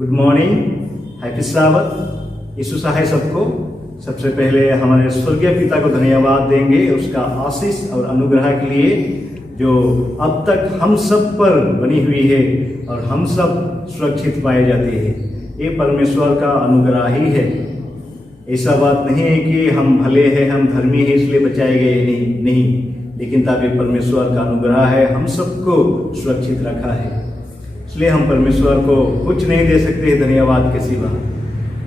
Good morning, happy साबत। यीशु सहाय सबको। सबसे पहले हमारे स्वर्गीय पिता को धन्यवाद देंगे उसका आशीष और अनुग्रह के लिए जो अब तक हम सब पर बनी हुई है और हम सब सुरक्षित पाए जाते हैं। ये परमेश्वर का अनुग्रह ही है। ऐसा बात नहीं है कि हम भले हैं, हम धर्मी हैं इसलिए बचाए गए, नहीं, लेकिन ताकि परमेश्वर का अनुग्रह है, हम सबको सुरक्षित रखा है। इसलिए हम परमेश्वर को कुछ नहीं दे सकते धन्यवाद के सिवा।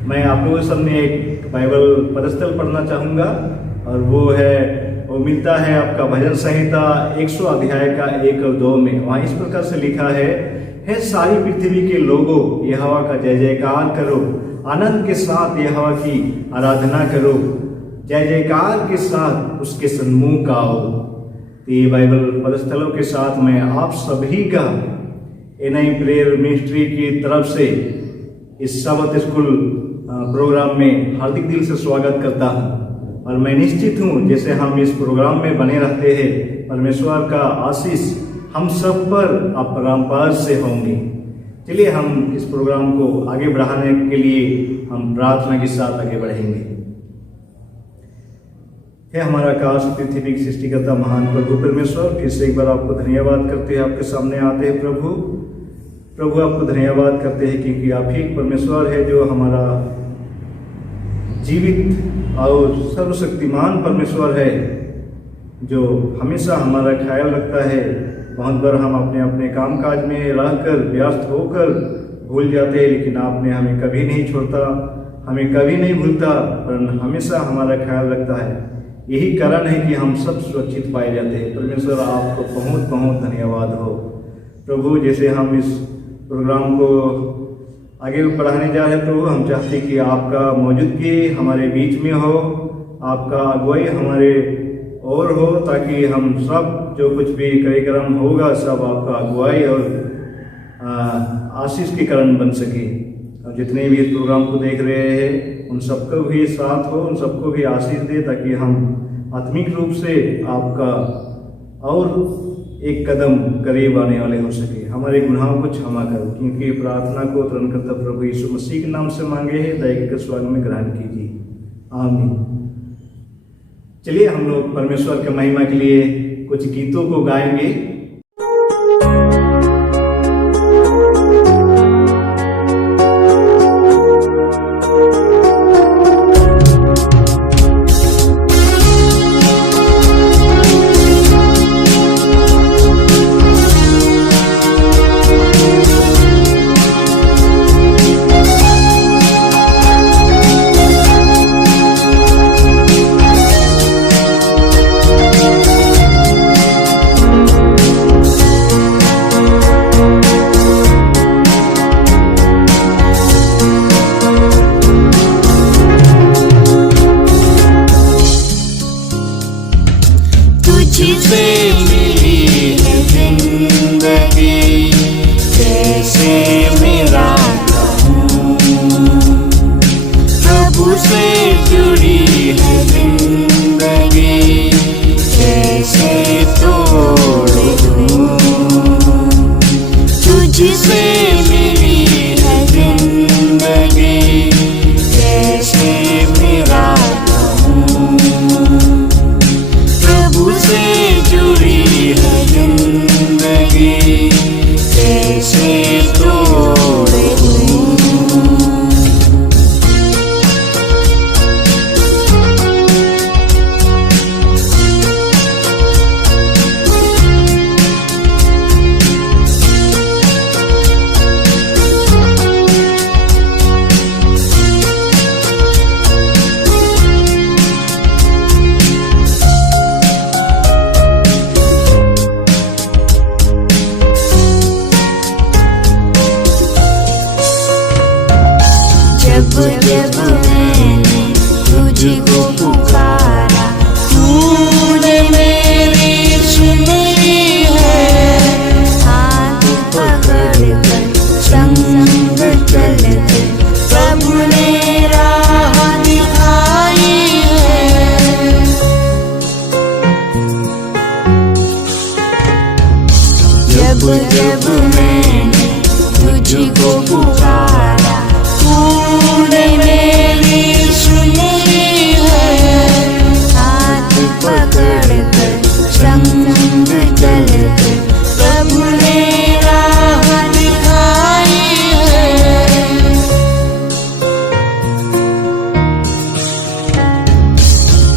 मैं आप लोगों के सामने एक बाइबल पदस्थल पढ़ना चाहूँगा और वो मिलता है आपका भजन संहिता 100 अध्याय का 1 और 2 में। वहाँ इस प्रकार से लिखा है सारी पृथ्वी के लोगों यहोवा का जय जयकार करो, आनंद के साथ यहोवा की आराधना करो, जय जयकार के साथ उसके सन्मुख आओ। तो ये बाइबल पदस्थलों के साथ मैं आप सभी का एनआई प्रेयर मिनिस्ट्री की तरफ से इस साबत स्कूल प्रोग्राम में हार्दिक दिल से स्वागत करता हूँ। और मैं निश्चित हूँ जैसे हम इस प्रोग्राम में बने रहते हैं, परमेश्वर का आशीष हम सब पर अपरंपार से होंगे। चलिए हम इस प्रोग्राम को आगे बढ़ाने के लिए हम प्रार्थना के साथ आगे बढ़ेंगे। हे हमारा आकाश पृथ्वी की सृष्टिकर्ता महान प्रभु परमेश्वर, फिर से एक बार आपको धन्यवाद करते हैं, आपके सामने आते हैं प्रभु आपको धन्यवाद करते हैं क्योंकि आप ही परमेश्वर है जो हमारा जीवित और सर्वशक्तिमान परमेश्वर है, जो हमेशा हमारा ख्याल रखता है। बहुत बार हम अपने अपने काम काज में रहकर व्यस्त होकर भूल जाते हैं, लेकिन आपने हमें कभी नहीं छोड़ता, हमें कभी नहीं भूलता, पर हमेशा हमारा ख्याल रखता है। यही कारण है कि हम सब सुरक्षित पाए जाते हैं। परमेश्वर आपको बहुत बहुत धन्यवाद हो प्रभु। जैसे हम इस प्रोग्राम को आगे बढ़ाने जा रहे हैं प्रभु, हम चाहते हैं कि आपका मौजूदगी हमारे बीच में हो, आपका अगुवाई हमारे और हो, ताकि हम सब जो कुछ भी कार्यक्रम होगा सब आपका अगुवाई और आशीष के कारण बन सके। और जितने भी इस प्रोग्राम को देख रहे हैं उन सबको भी साथ हो, उन सबको भी आशीष दे, ताकि हम आत्मिक रूप से आपका और एक कदम करीब आने वाले हो सके। हमारे गुनाहों को क्षमा करो, क्योंकि प्रार्थना को तुरंत प्रभु यीशु मसीह के नाम से मांगे हैं, दया के स्वागत में ग्रहण कीजिए, आमीन। चलिए हम लोग परमेश्वर के महिमा के लिए कुछ गीतों को गाएंगे। जब जब मैंने तुझको पुकारा, तूने मेरी सुनी है, हाथ पकड़कर संग चलकर प्रभु ने राह दिखाई है।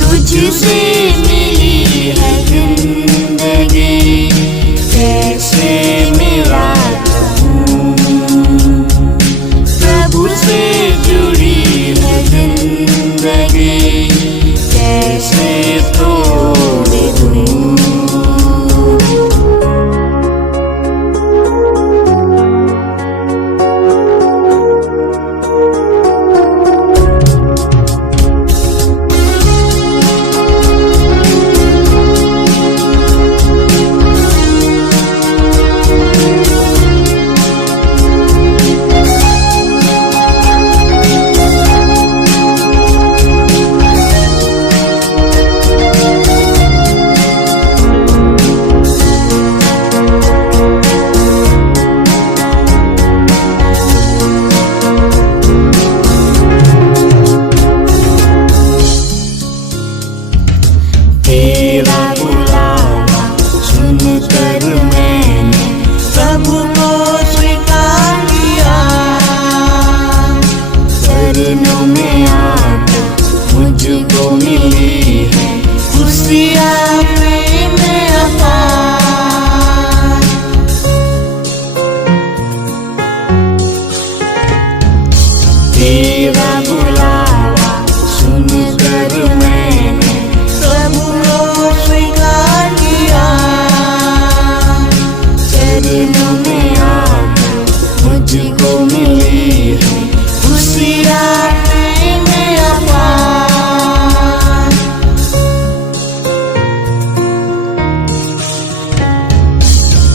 तुझसे मिली है जिंदगी, कैसे मिला प्रभु से जुड़ी है जिंदगी, कैसे तोड़ दूं। तेरा बुलावा सुनकर मैंने प्रभु को स्वीकार किया, चरणों में आकर मुझको मिली है खुशियाँ प्रेम अपार। तेरा बुलावा सुनकर मैंने प्रभु को स्वीकार किया, चरणों में आकर मुझको मिली है खुशियाँ प्रेम अपार।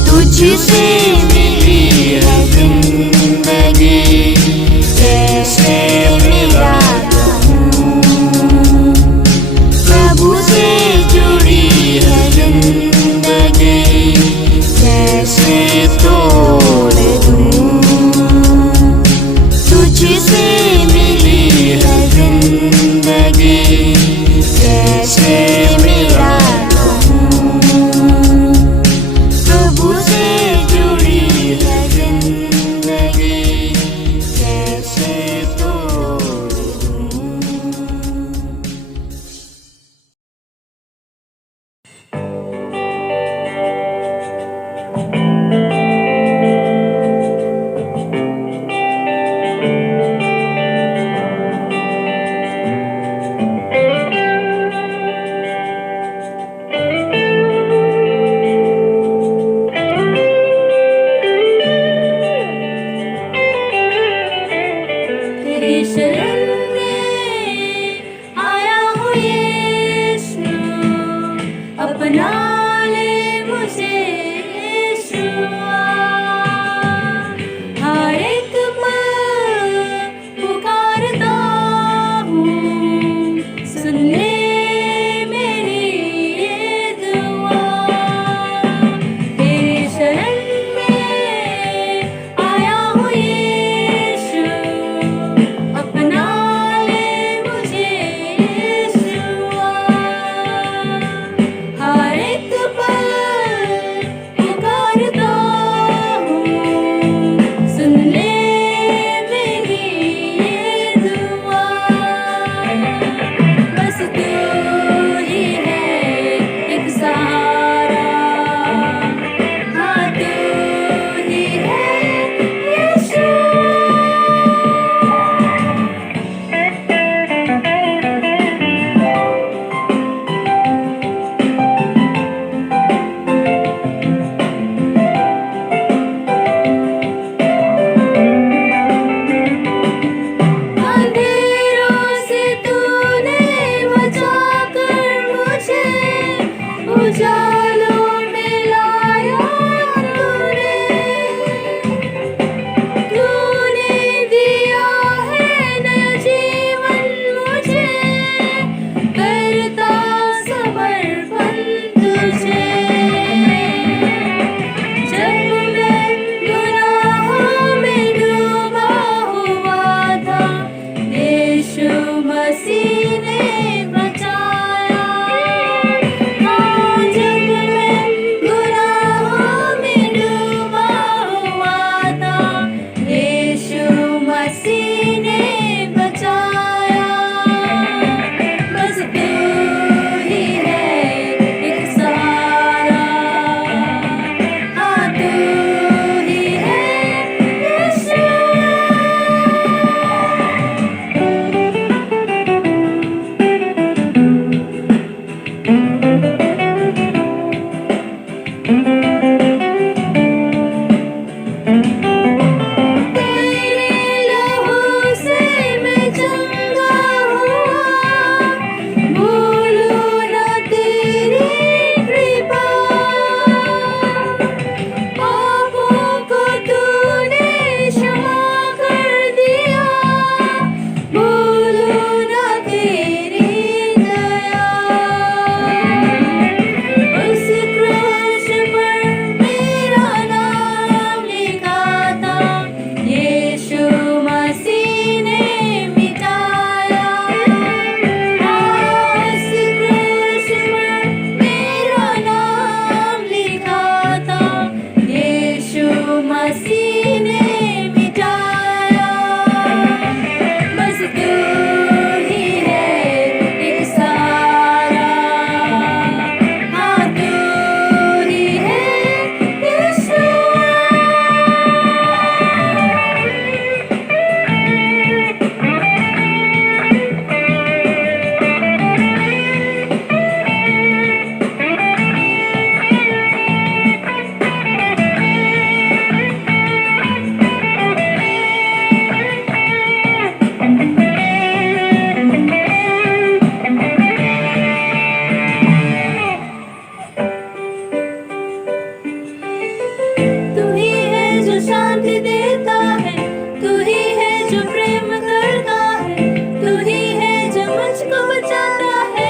तुझसे मिली है जिंदगी, कैसे मिला प्रभु से जुड़ी है जिंदगी, कैसे तोड़ दूं। तुझसे मिली है जिंदगी, कैसे मिला प्रभु से जुड़ी है जिंदगी, कैसे तोड़ दूं। मसीह ने मिटाया। बस तू ही है एक सहारा, हाँ तू ही है यीशु। तू ही है जो शांति देता है, तू ही है जो प्रेम करता है, तू ही है जो मुझको बचाता है।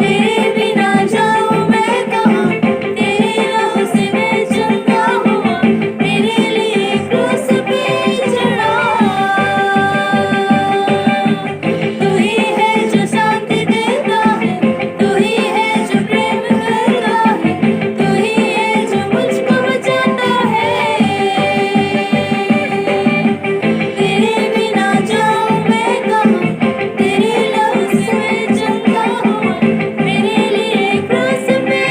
तेरे बिना जाऊं मैं कहाँ, तेरे लहू से मैं चंगा हुआ, मेरे लिए क्रूस पे चढ़ा। तू ही है जो शांति देता है, तू ही है जो प्रेम करता है, तू ही है जो मुझको बचाता है। तेरे बिना जाऊं मैं कहाँ, तेरे लहू से मैं चंगा हुआ, मेरे लिए क्रूस पे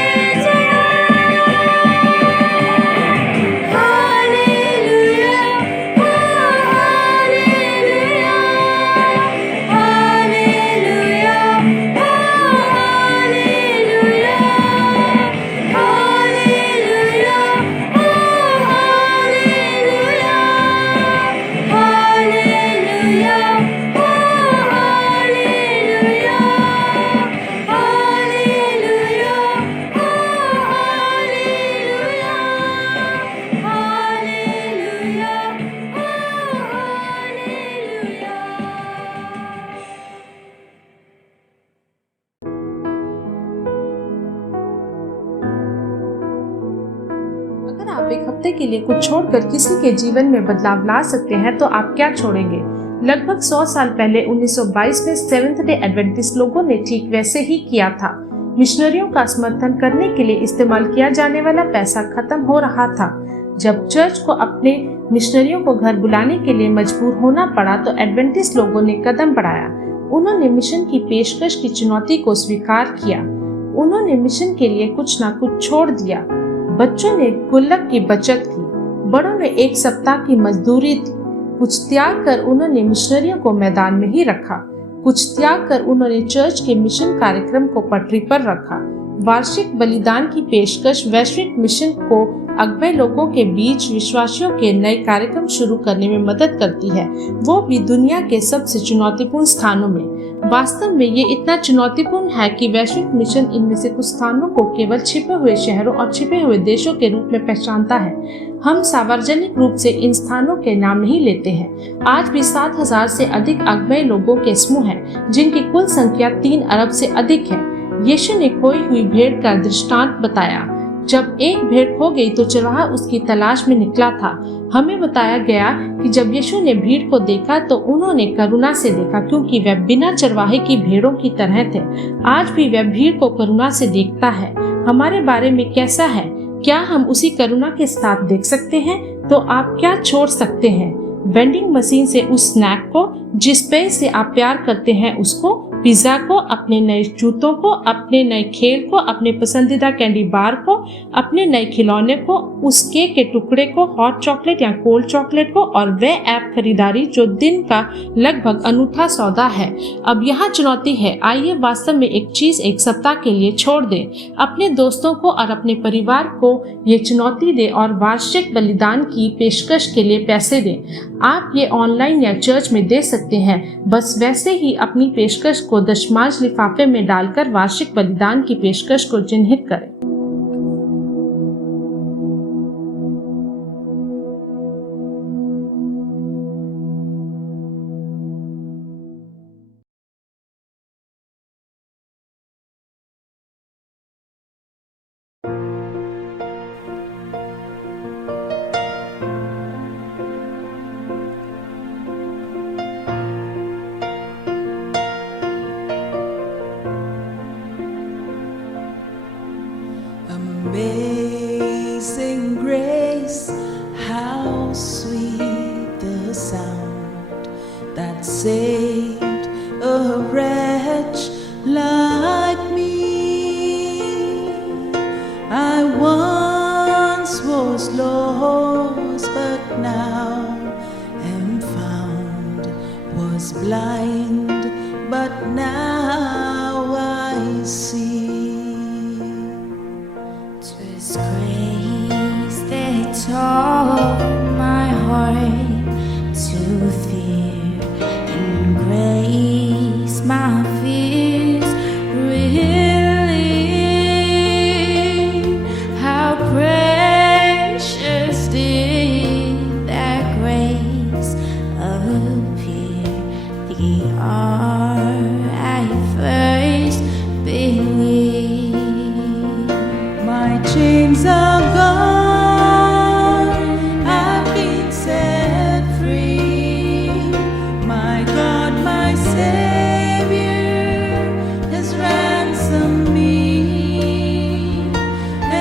चढ़ा। Hallelujah, hallelujah, hallelujah, hallelujah, hallelujah, hallelujah, hallelujah, hallelujah, hallelujah, hallelujah. अगर आप एक हफ्ते के लिए कुछ छोड़कर किसी के जीवन में बदलाव ला सकते हैं तो आप क्या छोड़ेंगे? लगभग 100 साल पहले 1922 में सेवेंथ डे एडवेंटिस्ट लोगों ने ठीक वैसे ही किया था। मिशनरियों का समर्थन करने के लिए इस्तेमाल किया जाने वाला पैसा खत्म हो रहा था। जब चर्च को अपने मिशनरियों को घर बुलाने के लिए मजबूर होना पड़ा तो एडवेंटिस्ट लोगों ने कदम बढ़ाया। उन्होंने मिशन की पेशकश की चुनौती को स्वीकार किया। उन्होंने मिशन के लिए कुछ न कुछ छोड़ दिया। बच्चों ने गुल्लक की बचत की, बड़ों ने एक सप्ताह की मजदूरी दी। कुछ त्याग कर उन्होंने मिशनरियों को मैदान में ही रखा। कुछ त्याग कर उन्होंने चर्च के मिशन कार्यक्रम को पटरी पर रखा। वार्षिक बलिदान की पेशकश वैश्विक मिशन को अगुवे लोगों के बीच विश्वासियों के नए कार्यक्रम शुरू करने में मदद करती है, वो भी दुनिया के सबसे चुनौतीपूर्ण स्थानों में। वास्तव में ये इतना चुनौतीपूर्ण है कि वैश्विक मिशन इनमें से कुछ स्थानों को केवल छिपे हुए शहरों और छिपे हुए देशों के रूप में पहचानता है। हम सार्वजनिक रूप से इन स्थानों के नाम नहीं लेते हैं। आज भी 7,000 से अधिक अगुवे लोगों के समूह हैं, जिनकी कुल संख्या 3 अरब से अधिक है। यीशु ने खोई हुई भेड़ का दृष्टांत बताया। जब एक भेड़ खो गई तो चरवाहा उसकी तलाश में निकला था। हमें बताया गया कि जब यीशु ने भीड़ को देखा तो उन्होंने करुणा से देखा, क्योंकि वह बिना चरवाहे की भेड़ों की तरह थे। आज भी वह भीड़ को करुणा से देखता है। हमारे बारे में कैसा है? क्या हम उसी करुणा के साथ देख सकते हैं? तो आप क्या छोड़ सकते हैं? वेंडिंग मशीन से उस स्नैक को, जिस पे से आप प्यार करते हैं उसको, पिज्जा को, अपने नए जूतों को, अपने नए खेल को, अपने पसंदीदा कैंडी बार को, अपने नए खिलौने को, उस केक के टुकड़े को, हॉट चॉकलेट या कोल्ड चॉकलेट को, और वह ऐप खरीदारी जो दिन का लगभग अनूठा सौदा है। अब यहाँ चुनौती है, आइए वास्तव में एक चीज एक सप्ताह के लिए छोड़ दें। अपने दोस्तों को और अपने परिवार को ये चुनौती दें और वार्षिक बलिदान की पेशकश के लिए पैसे दें। आप ये ऑनलाइन या चर्च में दे सकते हैं। बस वैसे ही अपनी पेशकश को दशमांश लिफाफे में डालकर वार्षिक बलिदान की पेशकश को चिन्हित करें। Amazing Amazing grace, how sweet the sound that saved a wretch like me. I once was lost, but now am found, was blind, but now I see. 'Twas grace that taught my heart to fear, and grace my fears relieved. How precious did that grace appear the hour I first believed. My chains are gone, I've been set free. My God, my Savior has ransomed me.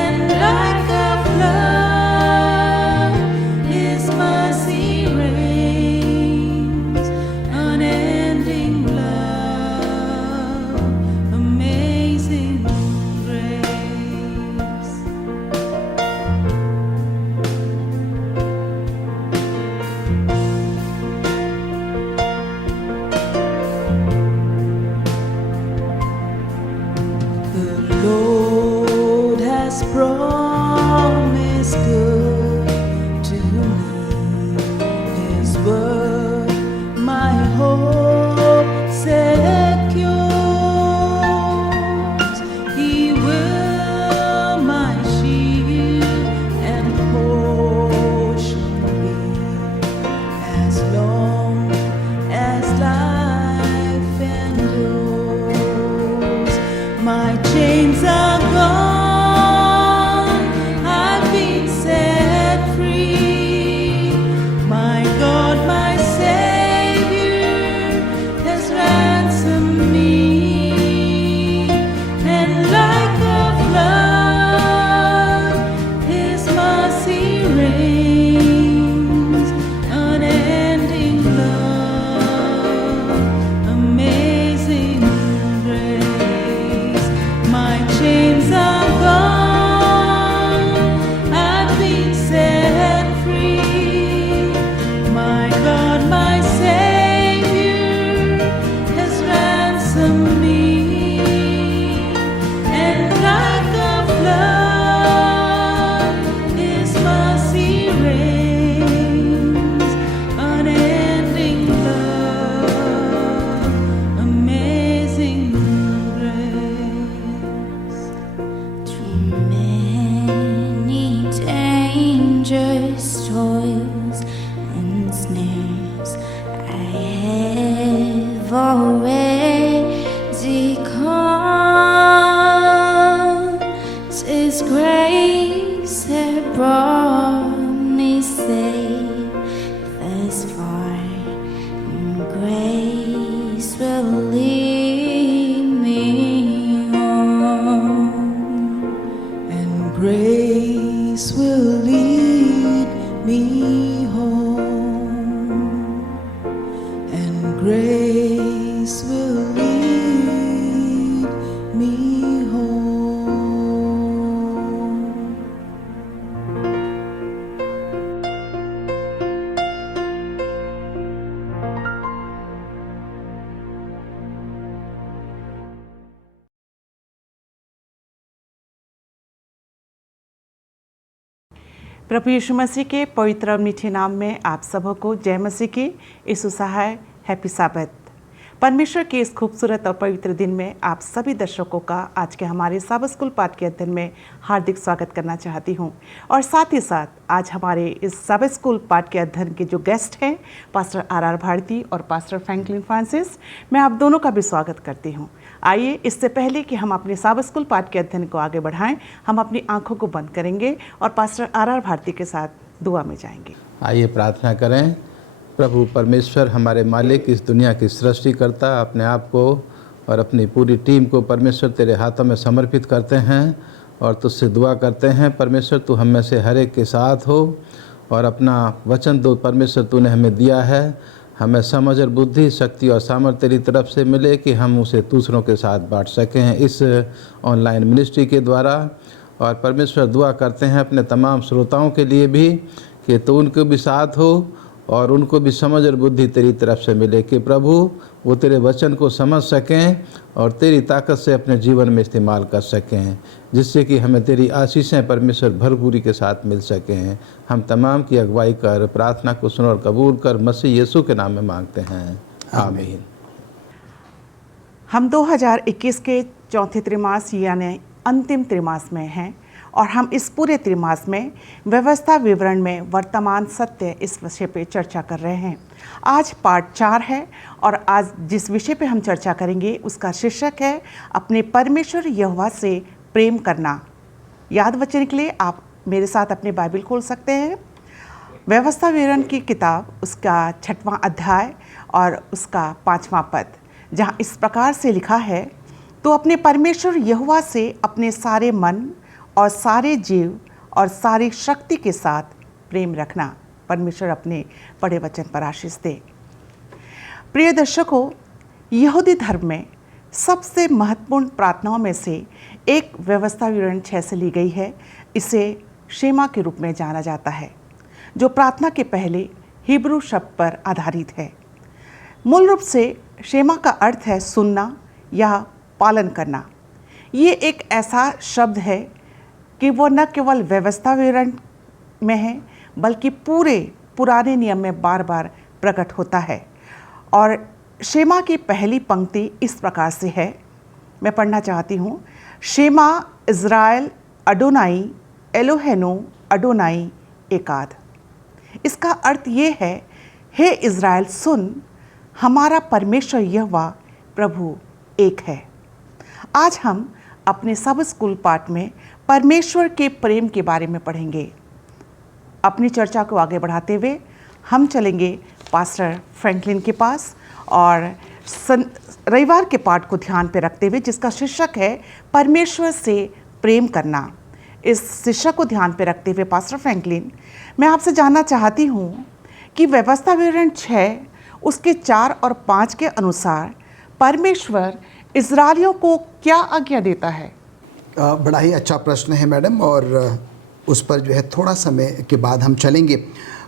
And like a flood, His mercy reigns, unending love, amazing grace. The Lord has promised good to me. His word, my hope secures. He will my shield and portion be, as long as life endures. My chains are gone, I've been set free. My God, my Savior has ransomed me. And like a flood, His mercy reigns, unending love, amazing grace. My chains are gone, I've been set free. My God, my Savior has ransomed me. And like a flood, His mercy reigns, unending love, amazing grace. Too many dangerous toils and snares I have already come. 'Tis grace that brought me safe thus far, and grace will lead me home. And grace will lead me home. And grace will lead me home. प्रभु यीशु मसीह के पवित्र और मीठे नाम में आप सबों को जय मसीह की। यीशु सहाय, हैप्पी साबत। परमेश्वर के इस खूबसूरत और पवित्र दिन में आप सभी दर्शकों का आज के हमारे साबत स्कूल पाठ के अध्ययन में हार्दिक स्वागत करना चाहती हूं। और साथ ही साथ आज हमारे इस साबत स्कूल पाठ के अध्ययन के जो गेस्ट हैं, पास्टर आर भारती और पास्टर फ्रैंकलिन फ्रांसिस, मैं आप दोनों का भी स्वागत करती हूं। आइए, इससे पहले कि हम अपने साबत स्कूल पाठ के अध्ययन को आगे बढ़ाएं, हम अपनी आंखों को बंद करेंगे और पास्टर आर भारती के साथ दुआ में जाएंगे। आइए प्रार्थना करें। प्रभु परमेश्वर, हमारे मालिक, इस दुनिया की सृष्टि करता, अपने आप को और अपनी पूरी टीम को परमेश्वर तेरे हाथों में समर्पित करते हैं और तुझसे दुआ करते हैं परमेश्वर तू हम में से हर एक के साथ हो और अपना वचन दो परमेश्वर तूने हमें दिया है, हमें समझ और बुद्धि, शक्ति और सामर्थ्य तेरी तरफ से मिले कि हम उसे दूसरों के साथ बांट सकें इस ऑनलाइन मिनिस्ट्री के द्वारा। और परमेश्वर दुआ करते हैं अपने तमाम श्रोताओं के लिए भी कि तू उनको भी साथ हो और उनको भी समझ और बुद्धि तेरी तरफ से मिले कि प्रभु वो तेरे वचन को समझ सकें और तेरी ताकत से अपने जीवन में इस्तेमाल कर सकें, जिससे कि हमें तेरी आशीषें परमेश्वर भरपूरी के साथ मिल सकें। हम तमाम की अगुवाई कर प्रार्थना को सुन और कबूल कर मसीह यीशु के नाम में मांगते हैं, आमीन। हम 2021 के चौथे त्रिमास यानी अंतिम त्रिमास में हैं और हम इस पूरे त्रिमास में व्यवस्था विवरण में वर्तमान सत्य इस विषय पे चर्चा कर रहे हैं। आज पार्ट 4 है और आज जिस विषय पे हम चर्चा करेंगे उसका शीर्षक है अपने परमेश्वर यहोवा से प्रेम करना। याद बच्चों के लिए आप मेरे साथ अपने बाइबल खोल सकते हैं। व्यवस्था विवरण की किताब उसका 6वां अध्याय और उसका 5वां पद, जहाँ इस प्रकार से लिखा है, तो अपने परमेश्वर यहोवा से अपने सारे मन और सारे जीव और सारी शक्ति के साथ प्रेम रखना। परमेश्वर अपने बड़े वचन पर आशीष दे। प्रिय दर्शकों, यहूदी धर्म में सबसे महत्वपूर्ण प्रार्थनाओं में से एक व्यवस्था विवरण 6 से ली गई है। इसे शेमा के रूप में जाना जाता है, जो प्रार्थना के पहले हिब्रू शब्द पर आधारित है। मूल रूप से शेमा का अर्थ है सुनना या पालन करना। ये एक ऐसा शब्द है कि वो न केवल व्यवस्था विवरण में है बल्कि पूरे पुराने नियम में बार बार प्रकट होता है। और शेमा की पहली पंक्ति इस प्रकार से है, मैं पढ़ना चाहती हूँ। शेमा इज़राइल अडोनाई एलोहेनो अडोनाई एकाद। इसका अर्थ ये है, हे इज़राइल सुन, हमारा परमेश्वर यहोवा प्रभु एक है। आज हम अपने सब स्कूल पाठ में परमेश्वर के प्रेम के बारे में पढ़ेंगे। अपनी चर्चा को आगे बढ़ाते हुए हम चलेंगे पास्टर फ्रैंकलिन के पास और रविवार के पाठ को ध्यान पे रखते हुए, जिसका शीर्षक है परमेश्वर से प्रेम करना। इस शीर्षक को ध्यान पे रखते हुए पास्टर फ्रैंकलिन, मैं आपसे जानना चाहती हूँ कि व्यवस्था विवरण 6 उसके 4 और 5 के अनुसार परमेश्वर इज़राइलियों को क्या आज्ञा देता है? बड़ा ही अच्छा प्रश्न है मैडम, और उस पर जो है थोड़ा समय के बाद हम चलेंगे।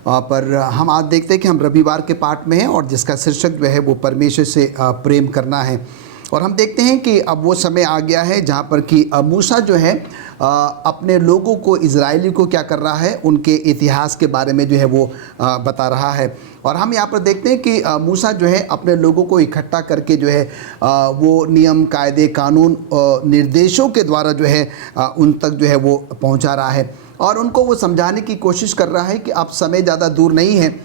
पर हम आज देखते हैं कि हम रविवार के पाठ में हैं और जिसका शीर्षक जो है वो परमेश्वर से प्रेम करना है। और हम देखते हैं कि अब वो समय आ गया है जहाँ पर कि मूसा जो है अपने लोगों को, इजरायली को क्या कर रहा है, उनके इतिहास के बारे में जो है वो बता रहा है। और हम यहाँ पर देखते हैं कि मूसा जो है अपने लोगों को इकट्ठा करके जो है वो नियम, कायदे, कानून, निर्देशों के द्वारा जो है उन तक जो है वो पहुँचा रहा है और उनको वो समझाने की कोशिश कर रहा है कि अब समय ज़्यादा दूर नहीं है।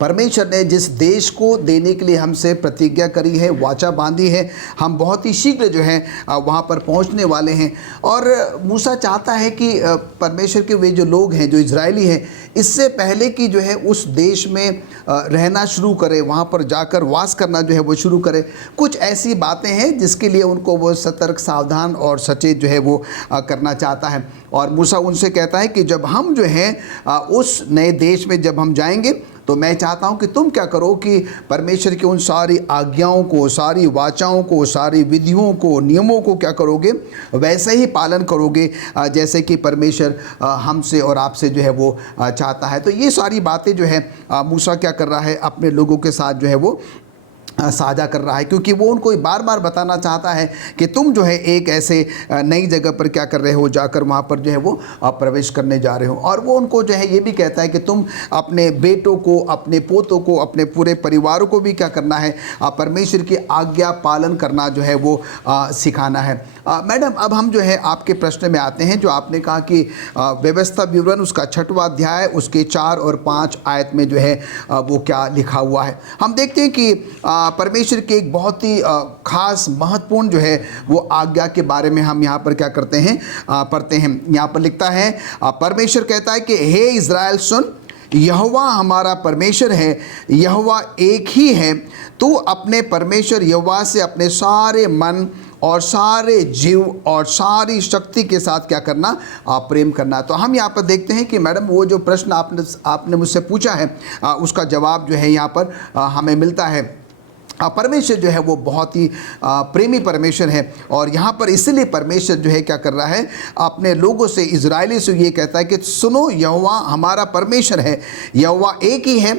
परमेश्वर ने जिस देश को देने के लिए हमसे प्रतिज्ञा करी है, वाचा बांधी है, हम बहुत ही शीघ्र जो है वहाँ पर पहुँचने वाले हैं। और मूसा चाहता है कि परमेश्वर के वे जो लोग हैं, जो इजरायली हैं, इससे पहले कि जो है उस देश में रहना शुरू करे, वहाँ पर जाकर वास करना जो है वो शुरू करे, कुछ ऐसी बातें हैं जिसके लिए उनको वो सतर्क, सावधान और सचेत जो है वो करना चाहता है। और मूसा उनसे कहता है कि जब हम जो हैं उस नए देश में जब हम जाएंगे तो मैं चाहता हूं कि तुम क्या करो कि परमेश्वर की उन सारी आज्ञाओं को, सारी वाचाओं को, सारी विधियों को, नियमों को क्या करोगे, वैसे ही पालन करोगे जैसे कि परमेश्वर हमसे और आपसे जो है वो चाहता है। तो ये सारी बातें जो है मूसा क्या कर रहा है, अपने लोगों के साथ जो है वो साझा कर रहा है, क्योंकि वो उनको बार बार बताना चाहता है कि तुम जो है एक ऐसे नई जगह पर क्या कर रहे हो, जाकर वहाँ पर जो है वो प्रवेश करने जा रहे हो। और वो उनको जो है ये भी कहता है कि तुम अपने बेटों को, अपने पोतों को, अपने पूरे परिवारों को भी क्या करना है, परमेश्वर की आज्ञा पालन करना जो है वो सिखाना है। मैडम, अब हम जो है आपके प्रश्न में आते हैं, जो आपने कहा कि व्यवस्था विवरण उसका 6वां अध्याय उसके 4 और 5 आयत में जो है वो क्या लिखा हुआ है। हम देखते हैं कि परमेश्वर के एक बहुत ही खास, महत्वपूर्ण जो है वो आज्ञा के बारे में हम यहाँ पर क्या करते हैं, पढ़ते हैं। यहाँ पर लिखता है, परमेश्वर कहता है कि हे इज़राइल सुन, यहोवा हमारा परमेश्वर है, यहोवा एक ही है। तू अपने परमेश्वर यहोवा से अपने सारे मन और सारे जीव और सारी शक्ति के साथ क्या करना, प्रेम करना। तो हम यहाँ पर देखते हैं कि मैडम वो जो प्रश्न आपने मुझसे पूछा है उसका जवाब जो है यहाँ पर हमें मिलता है। परमेश्वर जो है वो बहुत ही प्रेमी परमेश्वर है, और यहाँ पर इसलिए परमेश्वर जो है क्या कर रहा है, अपने लोगों से, इजरायली से ये कहता है कि सुनो, यहोवा हमारा परमेश्वर है, यहोवा एक ही है,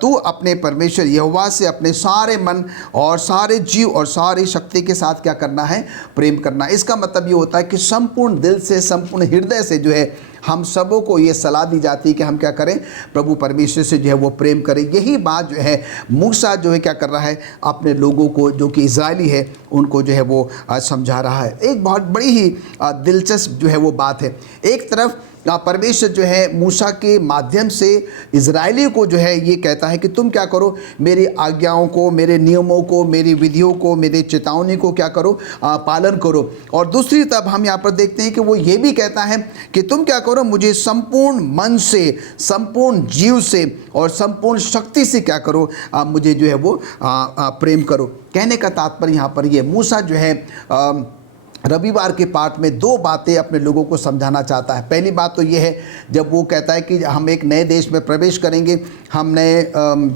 तू अपने परमेश्वर यहोवा से अपने सारे मन और सारे जीव और सारी शक्ति के साथ क्या करना है, प्रेम करना। इसका मतलब ये होता है कि संपूर्ण दिल से, संपूर्ण हृदय से जो है हम सबों को ये सलाह दी जाती है कि हम क्या करें, प्रभु परमेश्वर से जो है वो प्रेम करें। यही बात जो है मूसा जो है क्या कर रहा है, अपने लोगों को, जो कि इजरायली है, उनको जो है वो समझा रहा है। एक बहुत बड़ी ही दिलचस्प जो है वो बात है। एक तरफ परमेश्वर जो है मूसा के माध्यम से इजरायलियों को जो है ये कहता है कि तुम क्या करो, मेरी आज्ञाओं को, मेरे नियमों को, मेरी विधियों को, मेरे चेतावनी को क्या करो, पालन करो। और दूसरी तरफ हम यहाँ पर देखते हैं कि वो ये भी कहता है कि तुम क्या करो, मुझे संपूर्ण मन से, संपूर्ण जीव से और संपूर्ण शक्ति से क्या करो, मुझे जो है वो प्रेम करो। कहने का तात्पर्य यहाँ पर ये मूसा जो है रविवार के पाठ में दो बातें अपने लोगों को समझाना चाहता है। पहली बात तो ये है, जब वो कहता है कि हम एक नए देश में प्रवेश करेंगे, हम नए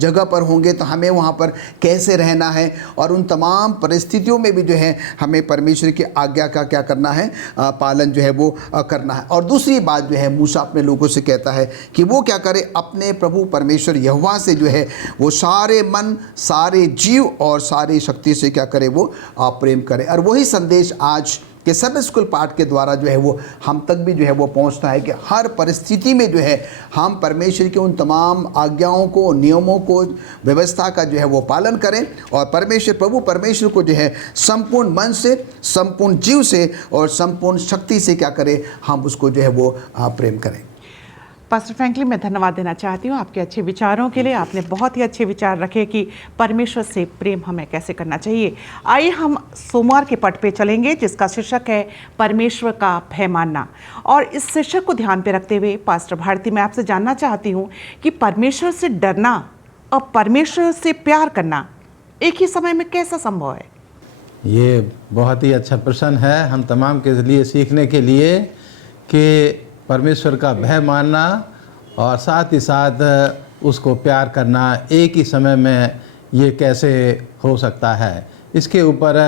जगह पर होंगे, तो हमें वहाँ पर कैसे रहना है, और उन तमाम परिस्थितियों में भी जो है हमें परमेश्वर की आज्ञा का क्या करना है, पालन जो है वो करना है। और दूसरी बात जो है मूसा अपने लोगों से कहता है कि वो क्या करे, अपने प्रभु परमेश्वर यहोवा से जो है वो सारे मन, सारे जीव और सारी शक्ति से क्या करे, वो प्रेम करे। और वही संदेश आज कि सब स्कूल पाठ के द्वारा जो है वो हम तक भी जो है वो पहुंचता है कि हर परिस्थिति में जो है हम परमेश्वर के उन तमाम आज्ञाओं को, नियमों को, व्यवस्था का जो है वो पालन करें, और परमेश्वर, प्रभु परमेश्वर को जो है संपूर्ण मन से, संपूर्ण जीव से और संपूर्ण शक्ति से क्या करें, हम उसको जो है वो प्रेम करें। पास्टर फ्रैंकलिन, मैं धन्यवाद देना चाहती हूँ आपके अच्छे विचारों के लिए। आपने बहुत ही अच्छे विचार रखे कि परमेश्वर से प्रेम हमें कैसे करना चाहिए। आइए हम सोमवार के पट पे चलेंगे, जिसका शीर्षक है परमेश्वर का भय मानना। और इस शीर्षक को ध्यान पे रखते हुए पास्टर भारती, मैं आपसे जानना चाहती हूँ कि परमेश्वर से डरना और परमेश्वर से प्यार करना एक ही समय में कैसा संभव है? ये बहुत ही अच्छा प्रश्न है हम तमाम के लिए सीखने के लिए कि परमेश्वर का भय मानना और साथ ही साथ उसको प्यार करना एक ही समय में ये कैसे हो सकता है। इसके ऊपर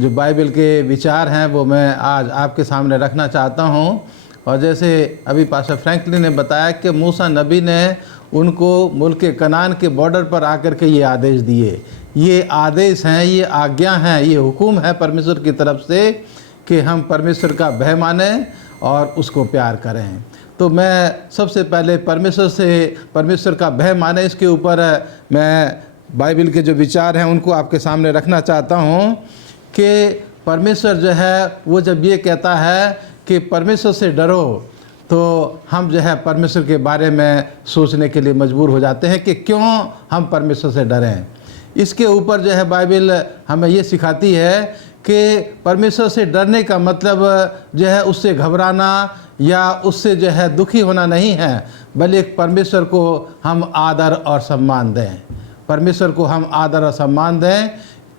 जो बाइबल के विचार हैं वो मैं आज आपके सामने रखना चाहता हूँ। और जैसे अभी पास्टर फ्रैंकलिन ने बताया कि मूसा नबी ने उनको मुल्क कनान के बॉर्डर पर आकर के ये आदेश दिए। ये आदेश हैं, ये आज्ञा हैं, ये हुक्म है परमेश्वर की तरफ से कि हम परमेश्वर का भय मानें और उसको प्यार करें। तो मैं सबसे पहले परमेश्वर का भय माने, इसके ऊपर मैं बाइबल के जो विचार हैं उनको आपके सामने रखना चाहता हूँ कि परमेश्वर जो है वो जब ये कहता है कि परमेश्वर से डरो, तो हम जो है परमेश्वर के बारे में सोचने के लिए मजबूर हो जाते हैं कि क्यों हम परमेश्वर से डरें। इसके ऊपर जो है बाइबल हमें ये सिखाती है कि परमेश्वर से डरने का मतलब जो है उससे घबराना या उससे जो है दुखी होना नहीं है, बल्कि परमेश्वर को हम आदर और सम्मान दें। परमेश्वर को हम आदर और सम्मान दें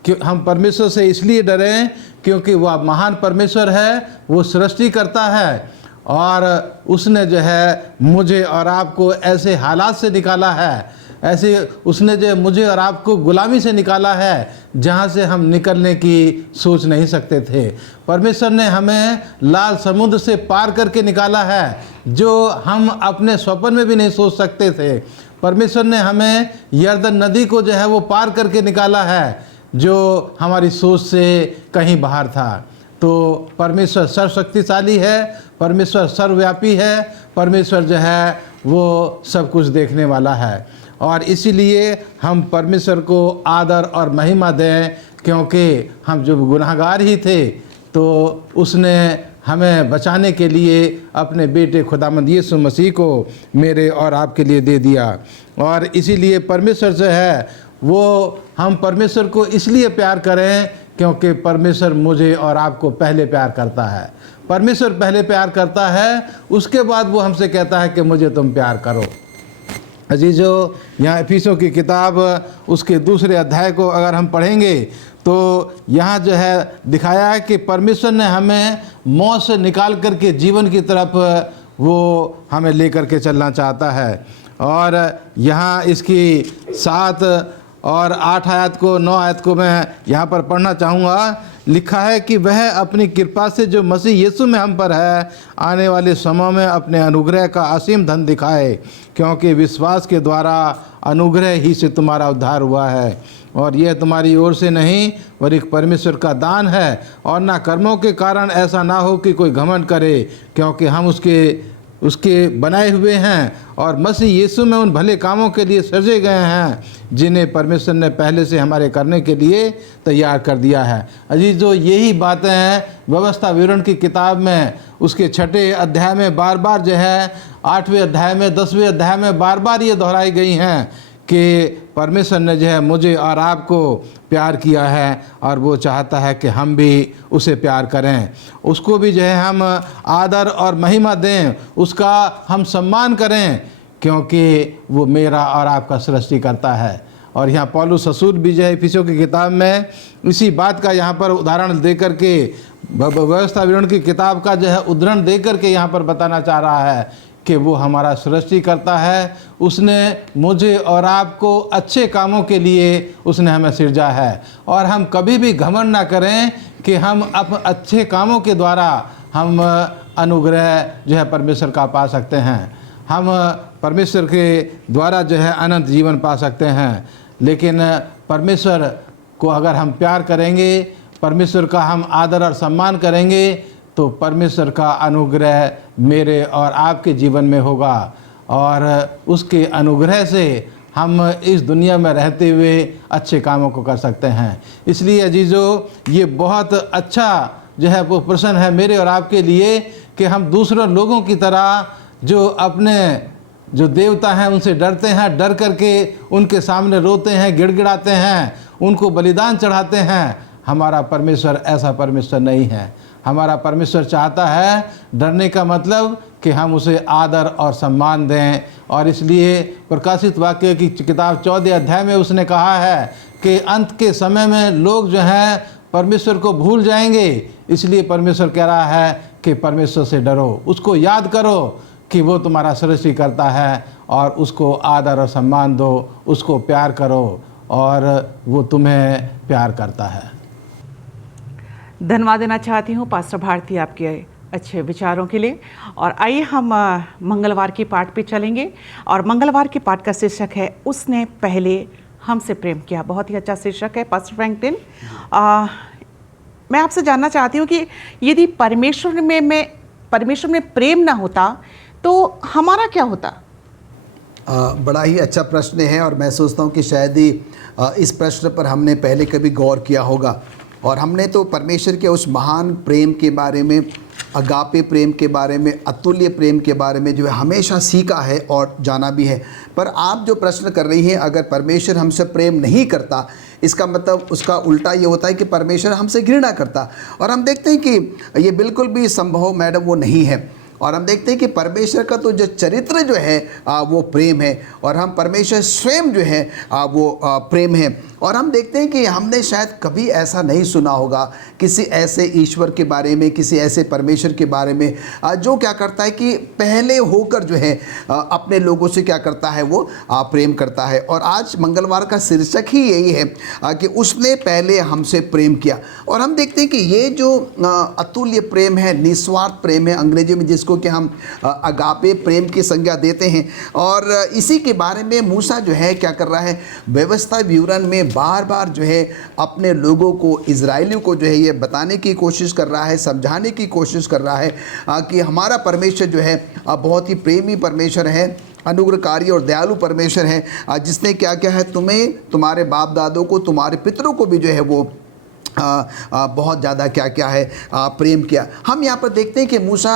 कि हम परमेश्वर से इसलिए डरें क्योंकि वह महान परमेश्वर है, वो सृष्टि करता है और उसने जो है मुझे और आपको ऐसे हालात से निकाला है, ऐसे उसने जो मुझे और आपको गुलामी से निकाला है जहाँ से हम निकलने की सोच नहीं सकते थे। परमेश्वर ने हमें लाल समुद्र से पार करके निकाला है जो हम अपने स्वप्न में भी नहीं सोच सकते थे। परमेश्वर ने हमें यरदन नदी को जो है वो पार करके निकाला है जो हमारी सोच से कहीं बाहर था। तो परमेश्वर सर्वशक्तिशाली है, परमेश्वर सर्वव्यापी है, परमेश्वर जो है वो सब कुछ देखने वाला है और इसीलिए हम परमेश्वर को आदर और महिमा दें क्योंकि हम जब गुनाहगार ही थे तो उसने हमें बचाने के लिए अपने बेटे खुदावंद यीशु मसीह को मेरे और आपके लिए दे दिया। और इसीलिए परमेश्वर जो है वो हम परमेश्वर को इसलिए प्यार करें क्योंकि परमेश्वर मुझे और आपको पहले प्यार करता है। परमेश्वर पहले प्यार करता है, उसके बाद वो हमसे कहता है कि मुझे तुम प्यार करो। अजीजों, यहाँ इफिसियों की किताब उसके 2 अध्याय को अगर हम पढ़ेंगे तो यहाँ जो है दिखाया है कि परमेश्वर ने हमें मौत से निकाल करके जीवन की तरफ वो हमें लेकर के चलना चाहता है। और यहाँ इसकी 7 और 8 आयत को 9 आयत को मैं यहाँ पर पढ़ना चाहूँगा। लिखा है कि वह अपनी कृपा से जो मसीह यीशु में हम पर है आने वाले समय में अपने अनुग्रह का असीम धन दिखाए, क्योंकि विश्वास के द्वारा अनुग्रह ही से तुम्हारा उद्धार हुआ है, और यह तुम्हारी ओर से नहीं पर एक परमेश्वर का दान है, और ना कर्मों के कारण, ऐसा ना हो कि कोई घमंड करे, क्योंकि हम उसके बनाए हुए हैं और मसीह यीशु में उन भले कामों के लिए सजे गए हैं जिन्हें परमेश्वर ने पहले से हमारे करने के लिए तैयार कर दिया है। अजीजों, यही बातें हैं व्यवस्था विवरण की किताब में उसके 6 अध्याय में बार बार जो है, 8वें अध्याय में, 10वें अध्याय में बार बार ये दोहराई गई हैं कि परमेश्वर ने जो है मुझे और आपको प्यार किया है और वो चाहता है कि हम भी उसे प्यार करें, उसको भी जो है हम आदर और महिमा दें, उसका हम सम्मान करें, क्योंकि वो मेरा और आपका सृष्टि करता है। और यहाँ पौलुस रसूल भी जो है इफिसियों की किताब में इसी बात का यहाँ पर उदाहरण दे करके, व्यवस्था विवरण की किताब का जो है उदाहरण दे करके यहाँ पर बताना चाह रहा है कि वो हमारा सृष्टि करता है, उसने मुझे और आपको अच्छे कामों के लिए उसने हमें सिरजा है। और हम कभी भी घमंड ना करें कि हम अपने अच्छे कामों के द्वारा हम अनुग्रह जो है परमेश्वर का पा सकते हैं, हम परमेश्वर के द्वारा जो है अनंत जीवन पा सकते हैं। लेकिन परमेश्वर को अगर हम प्यार करेंगे, परमेश्वर का हम आदर और सम्मान करेंगे, तो परमेश्वर का अनुग्रह मेरे और आपके जीवन में होगा, और उसके अनुग्रह से हम इस दुनिया में रहते हुए अच्छे कामों को कर सकते हैं। इसलिए अजीज़ों, ये बहुत अच्छा जो है वो प्रश्न है मेरे और आपके लिए कि हम दूसरों लोगों की तरह जो अपने जो देवता हैं उनसे डरते हैं, डर करके उनके सामने रोते हैं, गिड़गिड़ाते हैं, उनको बलिदान चढ़ाते हैं, हमारा परमेश्वर ऐसा परमेश्वर नहीं है। हमारा परमेश्वर चाहता है, डरने का मतलब कि हम उसे आदर और सम्मान दें। और इसलिए प्रकाशित वाक्य की किताब 14 अध्याय में उसने कहा है कि अंत के समय में लोग जो हैं परमेश्वर को भूल जाएंगे। इसलिए परमेश्वर कह रहा है कि परमेश्वर से डरो, उसको याद करो कि वो तुम्हारा सृष्टि करता है, और उसको आदर और सम्मान दो, उसको प्यार करो, और वो तुम्हें प्यार करता है। धन्यवाद देना चाहती हूँ पास्टर भारती आपके अच्छे विचारों के लिए। और आइए हम मंगलवार की पाठ पे चलेंगे, और मंगलवार की पाठ का शीर्षक है उसने पहले हमसे प्रेम किया। बहुत ही अच्छा शीर्षक है पास्टर फ्रैंकलिन। मैं आपसे जानना चाहती हूँ कि यदि परमेश्वर में प्रेम ना होता तो हमारा क्या होता? बड़ा ही अच्छा प्रश्न है, और मैं सोचता हूँ कि शायद ही इस प्रश्न पर हमने पहले कभी गौर किया होगा। और हमने तो परमेश्वर के उस महान प्रेम के बारे में, अगापे प्रेम के बारे में, अतुल्य प्रेम के बारे में जो है हमेशा सीखा है और जाना भी है। पर आप जो प्रश्न कर रही हैं, अगर परमेश्वर हमसे प्रेम नहीं करता, इसका मतलब उसका उल्टा ये होता है कि परमेश्वर हमसे घृणा करता। और हम देखते हैं कि ये बिल्कुल भी संभव मैडम वो नहीं है। और हम देखते हैं कि परमेश्वर का तो जो चरित्र जो है वो प्रेम है, और हम परमेश्वर स्वयं जो है वो प्रेम है। और हम देखते हैं कि हमने शायद कभी ऐसा नहीं सुना होगा किसी ऐसे ईश्वर के बारे में, किसी ऐसे परमेश्वर के बारे में जो क्या करता है कि पहले होकर जो है अपने लोगों से क्या करता है, वो प्रेम करता है। और आज मंगलवार का शीर्षक ही यही है कि उसने पहले हमसे प्रेम किया। और हम देखते हैं कि ये जो अतुल्य प्रेम है, निस्वार्थ प्रेम है, अंग्रेजी में जिसको कि हम अगापे प्रेम की संज्ञा देते हैं। और इसी के बारे में मूसा जो है क्या कर रहा है, व्यवस्था विवरण में बार बार जो है अपने लोगों को, इजराइलियों को जो है ये बताने की कोशिश कर रहा है, समझाने की कोशिश कर रहा है कि हमारा परमेश्वर जो है बहुत ही प्रेमी परमेश्वर है, अनुग्रहकारी और दयालु परमेश्वर है, जिसने क्या क्या है तुम्हें, तुम्हारे बाप दादों को, तुम्हारे पितरों को भी जो है वो बहुत ज़्यादा क्या क्या है प्रेम किया। हम यहाँ पर देखते हैं कि मूसा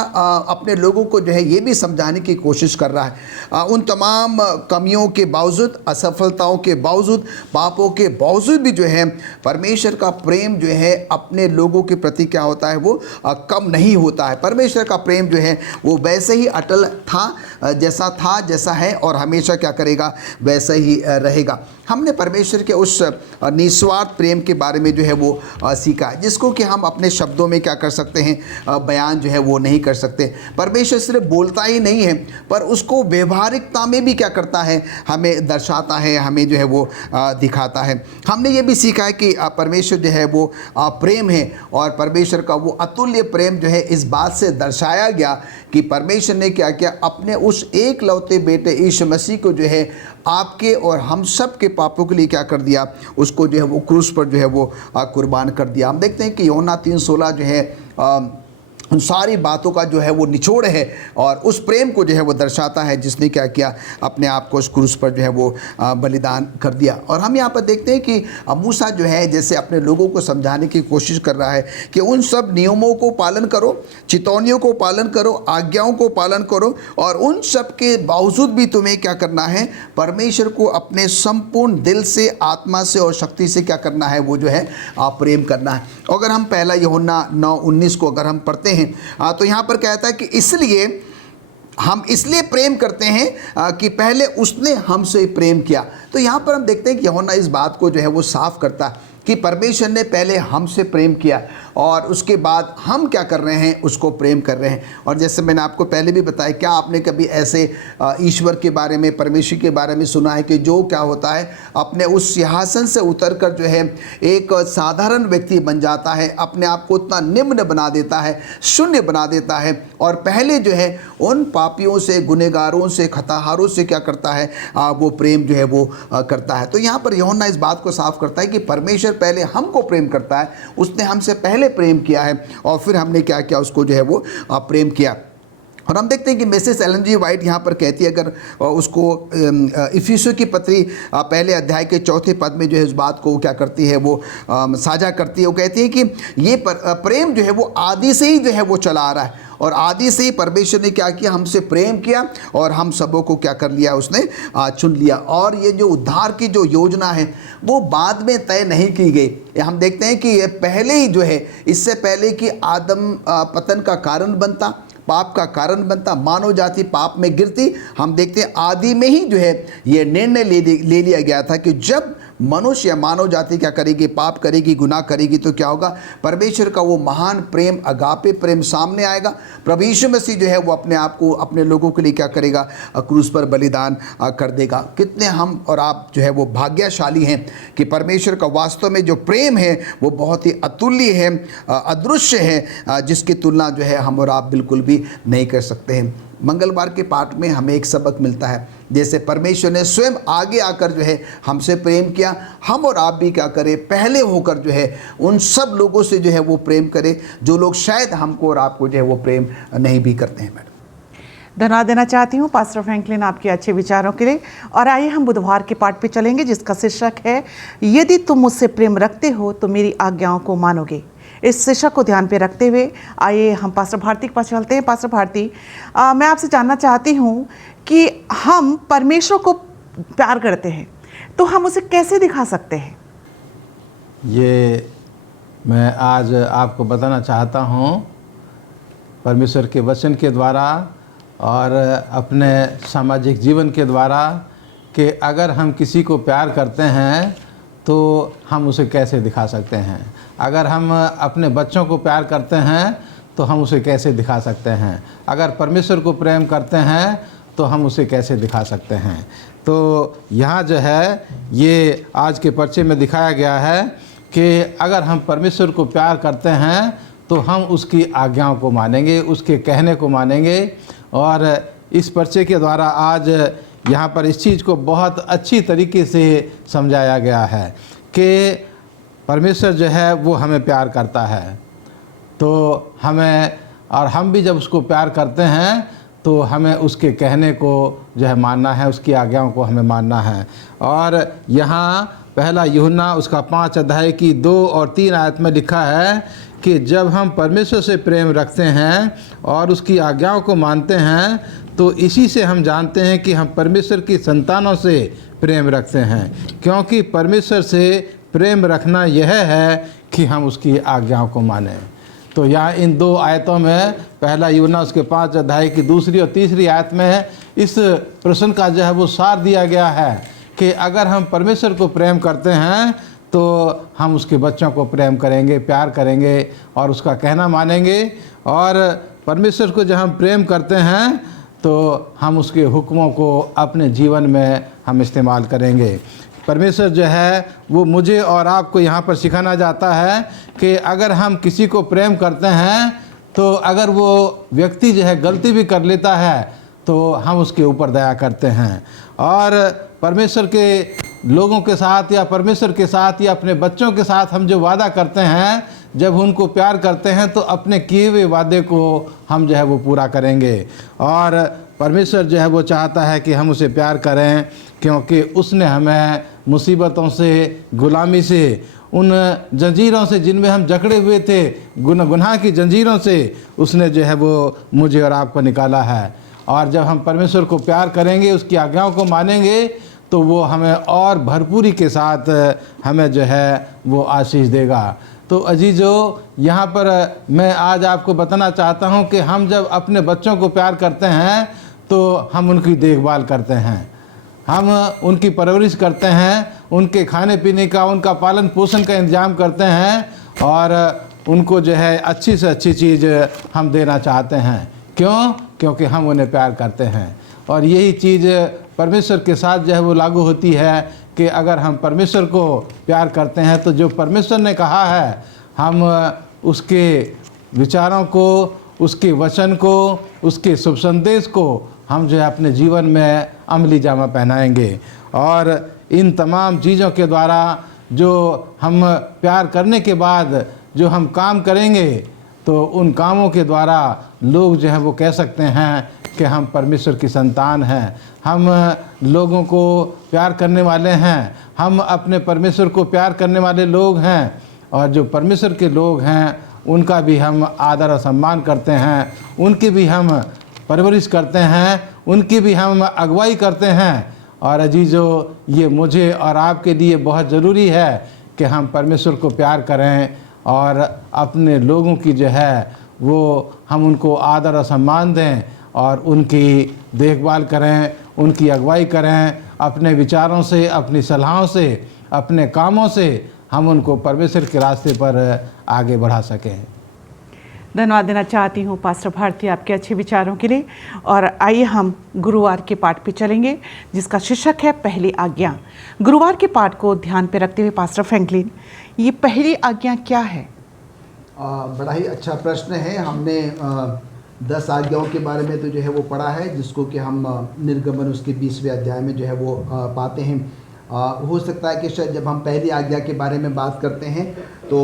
अपने लोगों को जो है ये भी समझाने की कोशिश कर रहा है, उन तमाम कमियों के बावजूद, असफलताओं के बावजूद, पापों के बावजूद भी जो है परमेश्वर का प्रेम जो है अपने लोगों के प्रति क्या होता है, वो कम नहीं होता है। परमेश्वर का प्रेम जो है वो वैसे ही अटल था जैसा है, और हमेशा क्या करेगा, वैसा ही रहेगा। हमने परमेश्वर के उस निस्वार्थ प्रेम के बारे में जो है वो सीखा है, जिसको कि हम अपने शब्दों में क्या कर सकते हैं, बयान जो है वो नहीं कर सकते। परमेश्वर सिर्फ बोलता ही नहीं है, पर उसको व्यवहारिकता में भी क्या करता है, हमें दर्शाता है, हमें जो है वो दिखाता है। हमने ये भी सीखा है कि परमेश्वर जो है वो प्रेम है, और परमेश्वर का वो अतुल्य प्रेम जो है इस बात से दर्शाया गया कि परमेश्वर ने क्या किया, अपने उस एकलौते बेटे यीशु मसीह को जो है आपके और हम सब के पापों के लिए क्या कर दिया, उसको जो है वो क्रूस पर जो है वो कुर्बान कर दिया। हम देखते हैं कि यूहन्ना 3:16 जो है उन सारी बातों का जो है वो निचोड़ है, और उस प्रेम को जो है वो दर्शाता है जिसने क्या किया, अपने आप को उस क्रूस पर जो है वो बलिदान कर दिया। और हम यहाँ पर देखते हैं कि मूसा जो है जैसे अपने लोगों को समझाने की कोशिश कर रहा है कि उन सब नियमों को पालन करो, चितौनियों को पालन करो, आज्ञाओं को पालन करो, और उन सब के बावजूद भी तुम्हें क्या करना है, परमेश्वर को अपने संपूर्ण दिल से, आत्मा से और शक्ति से क्या करना है, वो जो है प्रेम करना है। अगर हम पहला यूहन्ना 9:19 को अगर हम पढ़ते हैं तो यहाँ पर कहता है कि इसलिए हम इसलिए प्रेम करते हैं कि पहले उसने हमसे प्रेम किया। तो यहाँ पर हम देखते हैं कि यूहन्ना इस बात को जो है वो साफ करता है कि परमेश्वर ने पहले हमसे प्रेम किया, और उसके बाद हम क्या कर रहे हैं, उसको प्रेम कर रहे हैं। और जैसे मैंने आपको पहले भी बताया, क्या आपने कभी ऐसे ईश्वर के बारे में, परमेश्वर के बारे में सुना है कि जो क्या होता है, अपने उस सिंहासन से उतरकर जो है एक साधारण व्यक्ति बन जाता है, अपने आप को उतना निम्न बना देता है, शून्य बना देता है, और पहले जो है उन पापियों से, गुनहगारों से, खताहारों से क्या करता है, वो प्रेम जो है वो करता है। तो यहाँ पर यूहन्ना इस बात को साफ करता है कि परमेश्वर पहले हमको प्रेम करता है, उसने हमसे पहले प्रेम किया है, और फिर हमने क्या किया, उसको जो है वो प्रेम किया। और हम देखते हैं कि मिसेस एलन जी वाइट यहाँ पर कहती है, अगर उसको इफिसियों की पत्री पहले अध्याय के 4 पद में जो है इस बात को क्या करती है, वो साझा करती है। वो कहती है कि ये प्रेम जो है वो आदि से ही जो है वो चला आ रहा है, और आदि से ही परमेश्वर ने क्या किया, हमसे प्रेम किया, और हम सबों को क्या कर लिया, उसने चुन लिया। और ये जो उद्धार की जो योजना है वो बाद में तय नहीं की गई। हम देखते हैं कि ये पहले ही जो है, इससे पहले कि आदम पतन का कारण बनता, पाप का कारण बनता, मानव जाति पाप में गिरती, हम देखते हैं आदि में ही जो है ये निर्णय ले लिया गया था कि जब मनुष्य या मानव जाति क्या करेगी, पाप करेगी, गुनाह करेगी, तो क्या होगा, परमेश्वर का वो महान प्रेम, अगापे प्रेम सामने आएगा। प्रभु यीशु मसीह जो है वो अपने आप को, अपने लोगों के लिए क्या करेगा, क्रूस पर बलिदान कर देगा। कितने हम और आप जो है वो भाग्यशाली हैं कि परमेश्वर का वास्तव में जो प्रेम है वो बहुत ही अतुल्य है, अदृश्य है, जिसकी तुलना जो है हम और आप बिल्कुल भी नहीं कर सकते हैं। मंगलवार के पाठ में हमें एक सबक मिलता है, जैसे परमेश्वर ने स्वयं आगे आकर जो है हमसे प्रेम किया, हम और आप भी क्या करें, पहले होकर जो है उन सब लोगों से जो है वो प्रेम करें जो लोग शायद हमको और आपको जो है वो प्रेम नहीं भी करते हैं। मैडम, धन्यवाद देना चाहती हूँ पास्टर फ्रैंकलिन आपके अच्छे विचारों के लिए। और आइए हम बुधवार के पाठ पे चलेंगे, जिसका शीर्षक है, यदि तुम मुझसे प्रेम रखते हो तो मेरी आज्ञाओं को मानोगे। इस शीर्षक को ध्यान पे रखते हुए आइए हम पास्टर भारती के पास चलते हैं। पास्टर भारती, मैं आपसे जानना चाहती हूँ कि हम परमेश्वर को प्यार करते हैं तो हम उसे कैसे दिखा सकते हैं? ये मैं आज आपको बताना चाहता हूँ परमेश्वर के वचन के द्वारा और अपने सामाजिक जीवन के द्वारा, कि अगर हम किसी को प्यार करते हैं तो हम उसे कैसे दिखा सकते हैं। अगर हम अपने बच्चों को प्यार करते हैं तो हम उसे कैसे दिखा सकते हैं। अगर परमेश्वर को प्रेम करते हैं तो हम उसे कैसे दिखा सकते हैं। तो यहाँ जो है ये आज के पर्चे में दिखाया गया है कि अगर हम परमेश्वर को प्यार करते हैं तो हम उसकी आज्ञाओं को मानेंगे, उसके कहने को मानेंगे। और इस पर्चे के द्वारा आज यहाँ पर इस चीज़ को बहुत अच्छी तरीके से समझाया गया है कि परमेश्वर जो है वो हमें प्यार करता है, तो हमें, और हम भी जब उसको प्यार करते हैं तो हमें उसके कहने को जो है मानना है, उसकी आज्ञाओं को हमें मानना है। और यहाँ पहला यूहन्ना उसका 5 अध्याय की 2 और 3 आयत में लिखा है कि जब हम परमेश्वर से प्रेम रखते हैं और उसकी आज्ञाओं को मानते हैं तो इसी से हम जानते हैं कि हम परमेश्वर की संतानों से प्रेम रखते हैं, क्योंकि परमेश्वर से प्रेम रखना यह है कि हम उसकी आज्ञाओं को मानें। तो यहाँ इन 2 आयतों में पहला यूहन्ना उसके 5 अध्याय की 2 और 3 आयत में इस प्रश्न का जो है वो सार दिया गया है कि अगर हम परमेश्वर को प्रेम करते हैं तो हम उसके बच्चों को प्रेम करेंगे, प्यार करेंगे और उसका कहना मानेंगे। और परमेश्वर को जब हम प्रेम करते हैं तो हम उसके हुक्मों को अपने जीवन में हम इस्तेमाल करेंगे। परमेश्वर जो है वो मुझे और आपको यहाँ पर सिखाना चाहता है कि अगर हम किसी को प्रेम करते हैं तो अगर वो व्यक्ति जो है गलती भी कर लेता है तो हम उसके ऊपर दया करते हैं। और परमेश्वर के लोगों के साथ या परमेश्वर के साथ या अपने बच्चों के साथ हम जो वादा करते हैं, जब उनको प्यार करते हैं तो अपने किए हुए वादे को हम जो है वो पूरा करेंगे। और परमेश्वर जो है वो चाहता है कि हम उसे प्यार करें, क्योंकि उसने हमें मुसीबतों से, गुलामी से, उन जंजीरों से जिनमें हम जकड़े हुए थे, गुनाह की जंजीरों से उसने जो है वो मुझे और आपको निकाला है। और जब हम परमेश्वर को प्यार करेंगे, उसकी आज्ञाओं को मानेंगे, तो वो हमें और भरपूरी के साथ हमें जो है वो आशीष देगा। तो अजीजों, यहाँ पर मैं आज आपको बताना चाहता हूँ कि हम जब अपने बच्चों को प्यार करते हैं तो हम उनकी देखभाल करते हैं, हम उनकी परवरिश करते हैं, उनके खाने पीने का, उनका पालन पोषण का इंतजाम करते हैं और उनको जो है अच्छी से अच्छी चीज़ हम देना चाहते हैं। क्यों? क्योंकि हम उन्हें प्यार करते हैं। और यही चीज़ परमेश्वर के साथ जो है वो लागू होती है कि अगर हम परमेश्वर को प्यार करते हैं तो जो परमेश्वर ने कहा है हम उसके विचारों को, उसके वचन को, उसके शुभ संदेश को हम जो है अपने जीवन में अमली जामा पहनाएंगे। और इन तमाम चीज़ों के द्वारा जो हम प्यार करने के बाद जो हम काम करेंगे तो उन कामों के द्वारा लोग जो है वो कह सकते हैं कि हम परमेश्वर की संतान हैं, हम लोगों को प्यार करने वाले हैं, हम अपने परमेश्वर को प्यार करने वाले लोग हैं। और जो परमेश्वर के लोग हैं उनका भी हम आदर और सम्मान करते हैं, उनकी भी हम परवरिश करते हैं, उनकी भी हम अगुवाई करते हैं। और अजीज़ों, ये मुझे और आपके लिए बहुत ज़रूरी है कि हम परमेश्वर को प्यार करें और अपने लोगों की जो है वो हम उनको आदर और सम्मान दें और उनकी देखभाल करें, उनकी अगुवाई करें। अपने विचारों से, अपनी सलाहों से, अपने कामों से हम उनको परमेश्वर के रास्ते पर आगे बढ़ा सकें। धन्यवाद देना चाहती हूँ पास्टर भारती आपके अच्छे विचारों के लिए। और आइए हम गुरुवार के पाठ पे चलेंगे जिसका शीर्षक है पहली आज्ञा। गुरुवार के पाठ को ध्यान पे रखते हुए पास्टर फ्रैंकलिन, ये पहली आज्ञा क्या है? बड़ा ही अच्छा प्रश्न है। हमने 10 आज्ञाओं के बारे में तो जो है वो पढ़ा है, जिसको कि हम निर्गमन उसके 20वें अध्याय में जो है वो पाते हैं। हो सकता है कि शायद जब हम पहली आज्ञा के बारे में बात करते हैं तो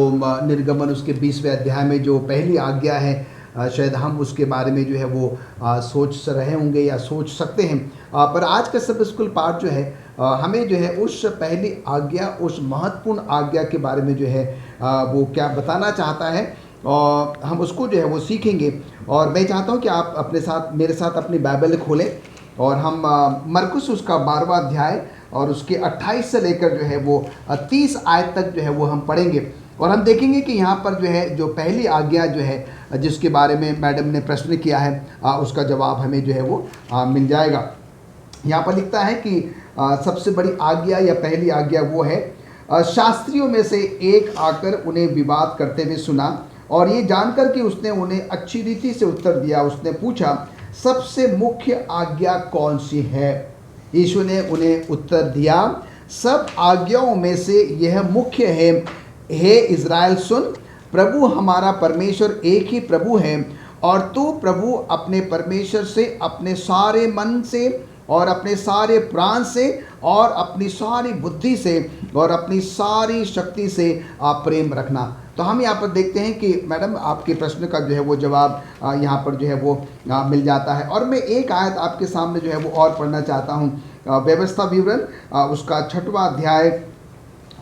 निर्गमन उसके 20वें अध्याय में जो पहली आज्ञा है शायद हम उसके बारे में जो है वो सोच रहे होंगे या सोच सकते हैं। पर आज का सब स्कूल पाठ जो है हमें जो है उस पहली आज्ञा, उस महत्वपूर्ण आज्ञा के बारे में जो है वो क्या बताना चाहता है और हम उसको जो है वो सीखेंगे। और मैं चाहता हूँ कि आप अपने साथ, मेरे साथ अपनी बाइबल खोलें और हम मरकुस उसका 12वां अध्याय और उसके 28 से लेकर जो है वो 30 आयत तक जो है वो हम पढ़ेंगे। और हम देखेंगे कि यहाँ पर जो है जो पहली आज्ञा जो है जिसके बारे में मैडम ने प्रश्न किया है उसका जवाब हमें जो है वो मिल जाएगा। यहाँ पर लिखता है कि सबसे बड़ी आज्ञा या पहली आज्ञा वो है, शास्त्रियों में से एक आकर उन्हें विवाद करते हुए सुना और ये जानकर कि उसने उन्हें अच्छी रीति से उत्तर दिया। उसने पूछा, सबसे मुख्य आज्ञा कौन सी है? यीशु ने उन्हें उत्तर दिया, सब आज्ञाओं में से यह मुख्य है, हे इज़राइल सुन, प्रभु हमारा परमेश्वर एक ही प्रभु है और तू प्रभु अपने परमेश्वर से अपने सारे मन से और अपने सारे प्राण से और अपनी सारी बुद्धि से और अपनी सारी शक्ति से आप प्रेम रखना। तो हम यहाँ पर देखते हैं कि मैडम आपके प्रश्न का जो है वो जवाब यहाँ पर जो है वो मिल जाता है। और मैं एक आयत आपके सामने जो है वो और पढ़ना चाहता हूँ। व्यवस्था विवरण उसका 6वां अध्याय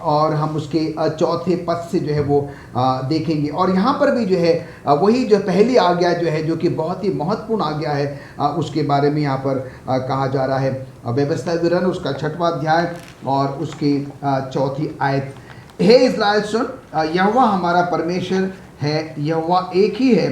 और हम उसके चौथे पद से जो है वो देखेंगे। और यहाँ पर भी जो है वही जो पहली आज्ञा जो है, जो कि बहुत ही महत्वपूर्ण आज्ञा है, उसके बारे में यहाँ पर कहा जा रहा है। व्यवस्था विवरण उसका 6वां अध्याय और उसकी 4थी आयत। हे इस्राएल सुन, यहोवा हमारा परमेश्वर है, यहोवा एक ही है।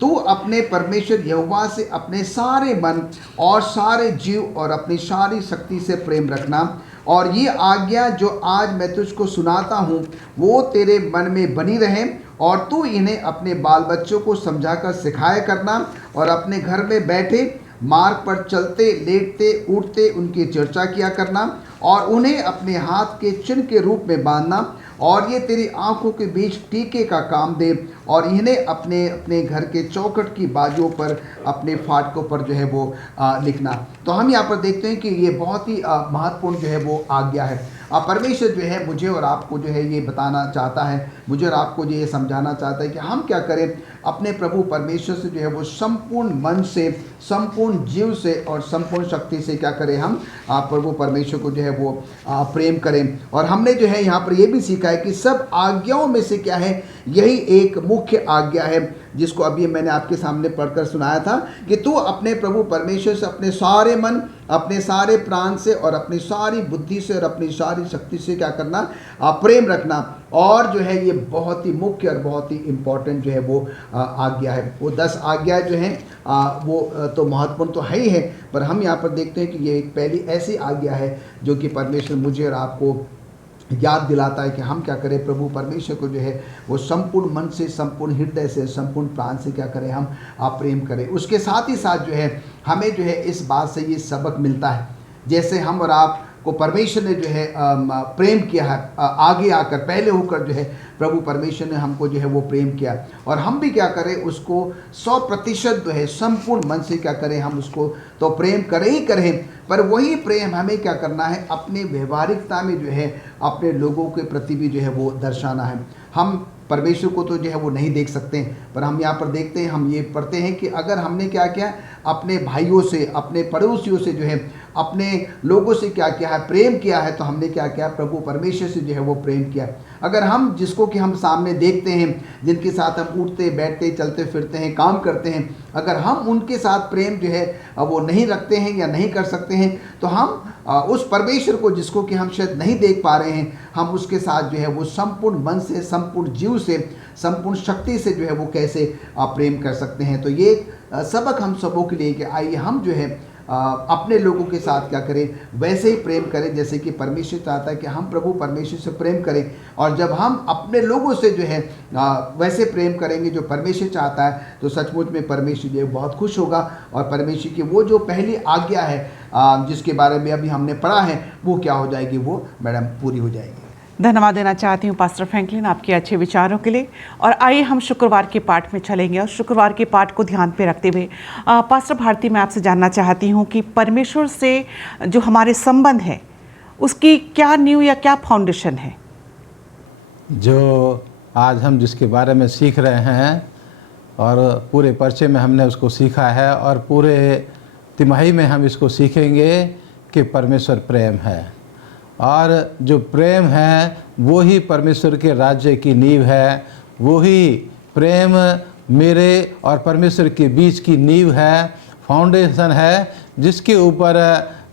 तू अपने परमेश्वर यहोवा से अपने सारे मन और सारे जीव और अपनी सारी शक्ति से प्रेम रखना। और ये आज्ञा जो आज मैं तुझको सुनाता हूँ वो तेरे मन में बनी रहे, और तू इन्हें अपने बाल बच्चों को समझाकर सिखाया करना, और अपने घर में बैठे मार्ग पर चलते लेटते उठते उनकी चर्चा किया करना, और उन्हें अपने हाथ के चिन्ह के रूप में बांधना, और ये तेरी आंखों के बीच टीके का काम दे, और इन्हें अपने अपने घर के चौखट की बाजुओं पर अपने फाटकों पर जो है वो लिखना। तो हम यहाँ पर देखते हैं कि ये बहुत ही महत्वपूर्ण जो है वो आज्ञा है। परमेश्वर जो है मुझे और आपको जो है ये बताना चाहता है, मुझे और आपको जो ये समझाना चाहता है कि हम क्या करें, अपने प्रभु परमेश्वर से जो है वो संपूर्ण मन से, संपूर्ण जीव से और संपूर्ण शक्ति से क्या करें, हम प्रभु परमेश्वर को जो है वो प्रेम करें। और हमने जो है यहाँ पर ये भी सीखा है कि सब आज्ञाओं में से क्या है, यही एक मुख्य आज्ञा है जिसको अभी मैंने आपके सामने पढ़कर सुनाया था कि तू अपने प्रभु परमेश्वर से अपने सारे मन, अपने सारे प्राण से और अपनी सारी बुद्धि से और अपनी सारी शक्ति से क्या करना, प्रेम रखना। और जो है ये बहुत ही मुख्य और बहुत ही इम्पोर्टेंट जो है वो आज्ञा है। वो 10 आज्ञा जो हैं वो तो महत्वपूर्ण तो है ही है, पर हम यहाँ पर देखते हैं कि ये एक पहली ऐसी आज्ञा है जो कि परमेश्वर मुझे और आपको याद दिलाता है कि हम क्या करें, प्रभु परमेश्वर को जो है वो संपूर्ण मन से, संपूर्ण हृदय से, संपूर्ण प्राण से क्या करें, हम प्रेम करें। उसके साथ ही साथ जो है हमें जो है इस बात से ये सबक मिलता है, जैसे हम और आप को परमेश्वर ने जो है प्रेम किया है, आगे आकर पहले होकर जो है प्रभु परमेश्वर ने हमको जो है वो प्रेम किया, और हम भी क्या करें, उसको 100% जो है संपूर्ण मन से क्या करें, हम उसको तो प्रेम करें ही करें। पर वही प्रेम हमें क्या करना है, अपने व्यवहारिकता में जो है अपने लोगों के प्रति भी जो है वो दर्शाना है। हम परमेश्वर को तो जो है वो नहीं देख सकते, पर हम यहाँ पर देखते हैं, हम ये पढ़ते हैं कि अगर हमने क्या किया, अपने भाइयों से, अपने पड़ोसियों से जो है, अपने लोगों से क्या किया है, प्रेम किया है, तो हमने क्या किया, प्रभु परमेश्वर से जो है वो प्रेम किया। अगर हम जिसको कि हम सामने देखते हैं, जिनके साथ हम उठते बैठते चलते फिरते हैं, काम करते हैं, अगर हम उनके साथ प्रेम जो है वो नहीं रखते हैं या नहीं कर सकते हैं, तो हम उस परमेश्वर को जिसको कि हम शायद नहीं देख पा रहे हैं, हम उसके साथ जो है वो संपूर्ण मन से, संपूर्ण जीव से, संपूर्ण शक्ति से जो है वो कैसे प्रेम कर सकते हैं। तो ये सबक हम सबों के लिए कि आइए हम जो है अपने लोगों के साथ क्या करें, वैसे ही प्रेम करें जैसे कि परमेश्वर चाहता है कि हम प्रभु परमेश्वर से प्रेम करें। और जब हम अपने लोगों से जो है वैसे प्रेम करेंगे जो परमेश्वर चाहता है, तो सचमुच में परमेश्वर जो है बहुत खुश होगा, और परमेश्वर की वो जो पहली आज्ञा है जिसके बारे में अभी हमने पढ़ा है, वो क्या हो जाएगी, वो मैडम पूरी हो जाएगी। धन्यवाद देना चाहती हूँ पास्टर फ्रैंकलिन आपके अच्छे विचारों के लिए। और आइए हम शुक्रवार के पाठ में चलेंगे, और शुक्रवार के पाठ को ध्यान पे रखते हुए पास्टर भारती, मैं आपसे जानना चाहती हूँ कि परमेश्वर से जो हमारे संबंध है उसकी क्या नींव या क्या फाउंडेशन है। जो आज हम जिसके बारे में सीख रहे हैं, और पूरे पर्चे में हमने उसको सीखा है, और पूरे तिमाही में हम इसको सीखेंगे कि परमेश्वर प्रेम है, और जो प्रेम है वो ही परमेश्वर के राज्य की नींव है। वही प्रेम मेरे और परमेश्वर के बीच की नींव है, फाउंडेशन है, जिसके ऊपर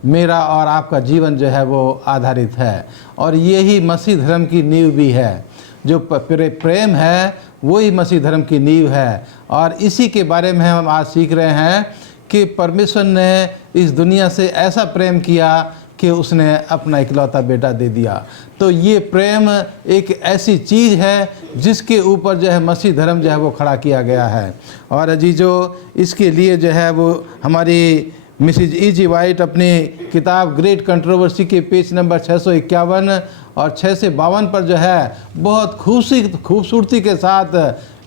मेरा और आपका जीवन जो है वो आधारित है। और यही मसीह धर्म की नींव भी है। जो प्रेम है वही मसीह धर्म की नींव है। और इसी के बारे में हम आज सीख रहे हैं कि परमेश्वर ने इस दुनिया से ऐसा प्रेम किया कि उसने अपना इकलौता बेटा दे दिया। तो ये प्रेम एक ऐसी चीज़ है जिसके ऊपर जो है मसीह धर्म जो है वो खड़ा किया गया है। और अजीजों, इसके लिए जो है वो हमारी मिसिज E.G. वाइट अपनी किताब ग्रेट कंट्रोवर्सी के पेज नंबर 651 और 652 पर जो है बहुत खूबसूरती के साथ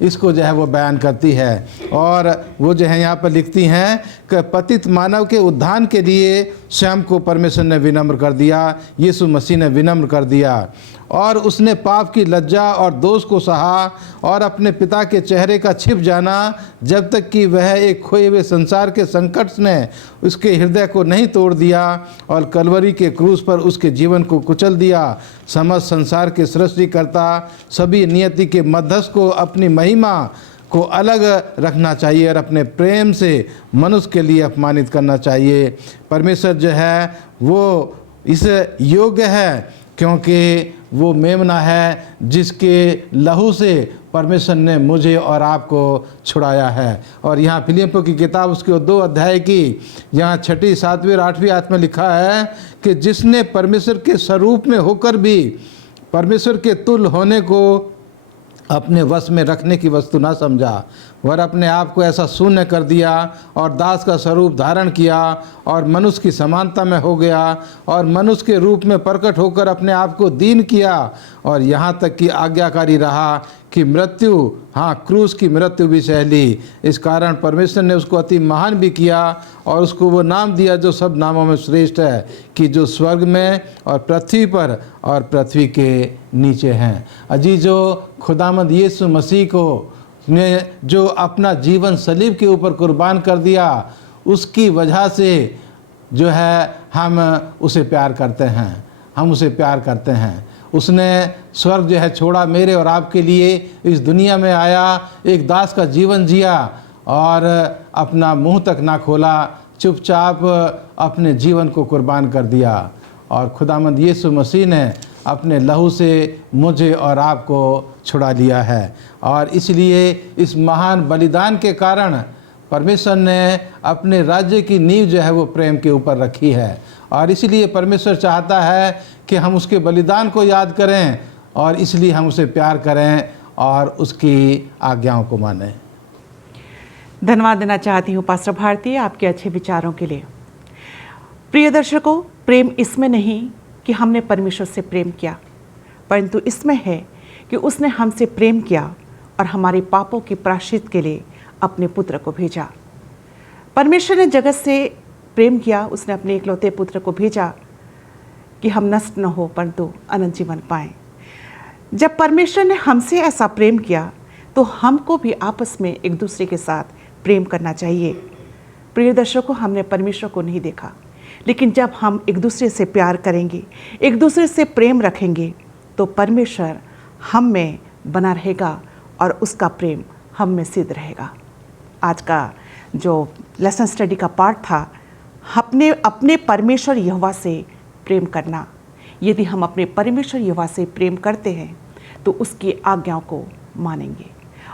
इसको जो है वो बयान करती है। और वो जो है यहाँ पर लिखती हैं कि पतित मानव के उद्धार के लिए स्वयं को परमेश्वर ने विनम्र कर दिया, यीशु मसीह ने विनम्र कर दिया और उसने पाप की लज्जा और दोष को सहा और अपने पिता के चेहरे का छिप जाना जब तक कि वह एक खोए हुए संसार के संकट ने उसके हृदय को नहीं तोड़ दिया और कलवरी के क्रूस पर उसके जीवन को कुचल दिया। समस्त संसार के सृष्टिकर्ता सभी नियति के मध्यस्थ को अपनी महिमा को अलग रखना चाहिए और अपने प्रेम से मनुष्य के लिए अपमानित करना चाहिए। परमेश्वर जो है वो इस योग्य है क्योंकि वो मेमना है जिसके लहू से परमेश्वर ने मुझे और आपको छुड़ाया है। और यहाँ फिलिप्पियों की किताब उसके 2 अध्याय की यहाँ 6, 7 और 8 आयत में लिखा है कि जिसने परमेश्वर के स्वरूप में होकर भी परमेश्वर के तुल्य होने को अपने वश में रखने की वस्तु ना समझा, वह अपने आप को ऐसा शून्य कर दिया और दास का स्वरूप धारण किया और मनुष्य की समानता में हो गया और मनुष्य के रूप में प्रकट होकर अपने आप को दीन किया और यहाँ तक कि आज्ञाकारी रहा कि मृत्यु, हाँ क्रूस की मृत्यु भी सह ली। इस कारण परमेश्वर ने उसको अति महान भी किया और उसको वो नाम दिया जो सब नामों में श्रेष्ठ है, कि जो स्वर्ग में और पृथ्वी पर और पृथ्वी के नीचे हैं। अजीजों, खुदामंद यीशु मसीह को ने जो अपना जीवन सलीब के ऊपर कुर्बान कर दिया, उसकी वजह से जो है हम उसे प्यार करते हैं, हम उसे प्यार करते हैं। उसने स्वर्ग जो है छोड़ा, मेरे और आपके लिए इस दुनिया में आया, एक दास का जीवन जिया और अपना मुंह तक ना खोला, चुपचाप अपने जीवन को कुर्बान कर दिया। और खुदामंद यीशु मसीह ने अपने लहू से मुझे और आपको छुड़ा लिया है और इसलिए इस महान बलिदान के कारण परमेश्वर ने अपने राज्य की नींव जो है वो प्रेम के ऊपर रखी है और इसलिए परमेश्वर चाहता है कि हम उसके बलिदान को याद करें और इसलिए हम उसे प्यार करें और उसकी आज्ञाओं को मानें। धन्यवाद देना चाहती हूँ पास्टर भारती आपके अच्छे विचारों के लिए। प्रिय दर्शकों, प्रेम इसमें नहीं कि हमने परमेश्वर से प्रेम किया, परंतु इसमें है कि उसने हमसे प्रेम किया और हमारे पापों की प्रायश्चित के लिए अपने पुत्र को भेजा। परमेश्वर ने जगत से प्रेम किया, उसने अपने इकलौते पुत्र को भेजा कि हम नष्ट न हो परंतु अनंत जीवन पाएं। जब परमेश्वर ने हमसे ऐसा प्रेम किया तो हमको भी आपस में एक दूसरे के साथ प्रेम करना चाहिए। प्रिय दर्शकों, हमने परमेश्वर को नहीं देखा, लेकिन जब हम एक दूसरे से प्यार करेंगे, एक दूसरे से प्रेम रखेंगे तो परमेश्वर हम में बना रहेगा और उसका प्रेम हम में सिद्ध रहेगा। आज का जो लेसन स्टडी का पार्ट था, अपने परमेश्वर यहोवा से प्रेम करना। यदि हम अपने परमेश्वर यहोवा से प्रेम करते हैं तो उसकी आज्ञाओं को मानेंगे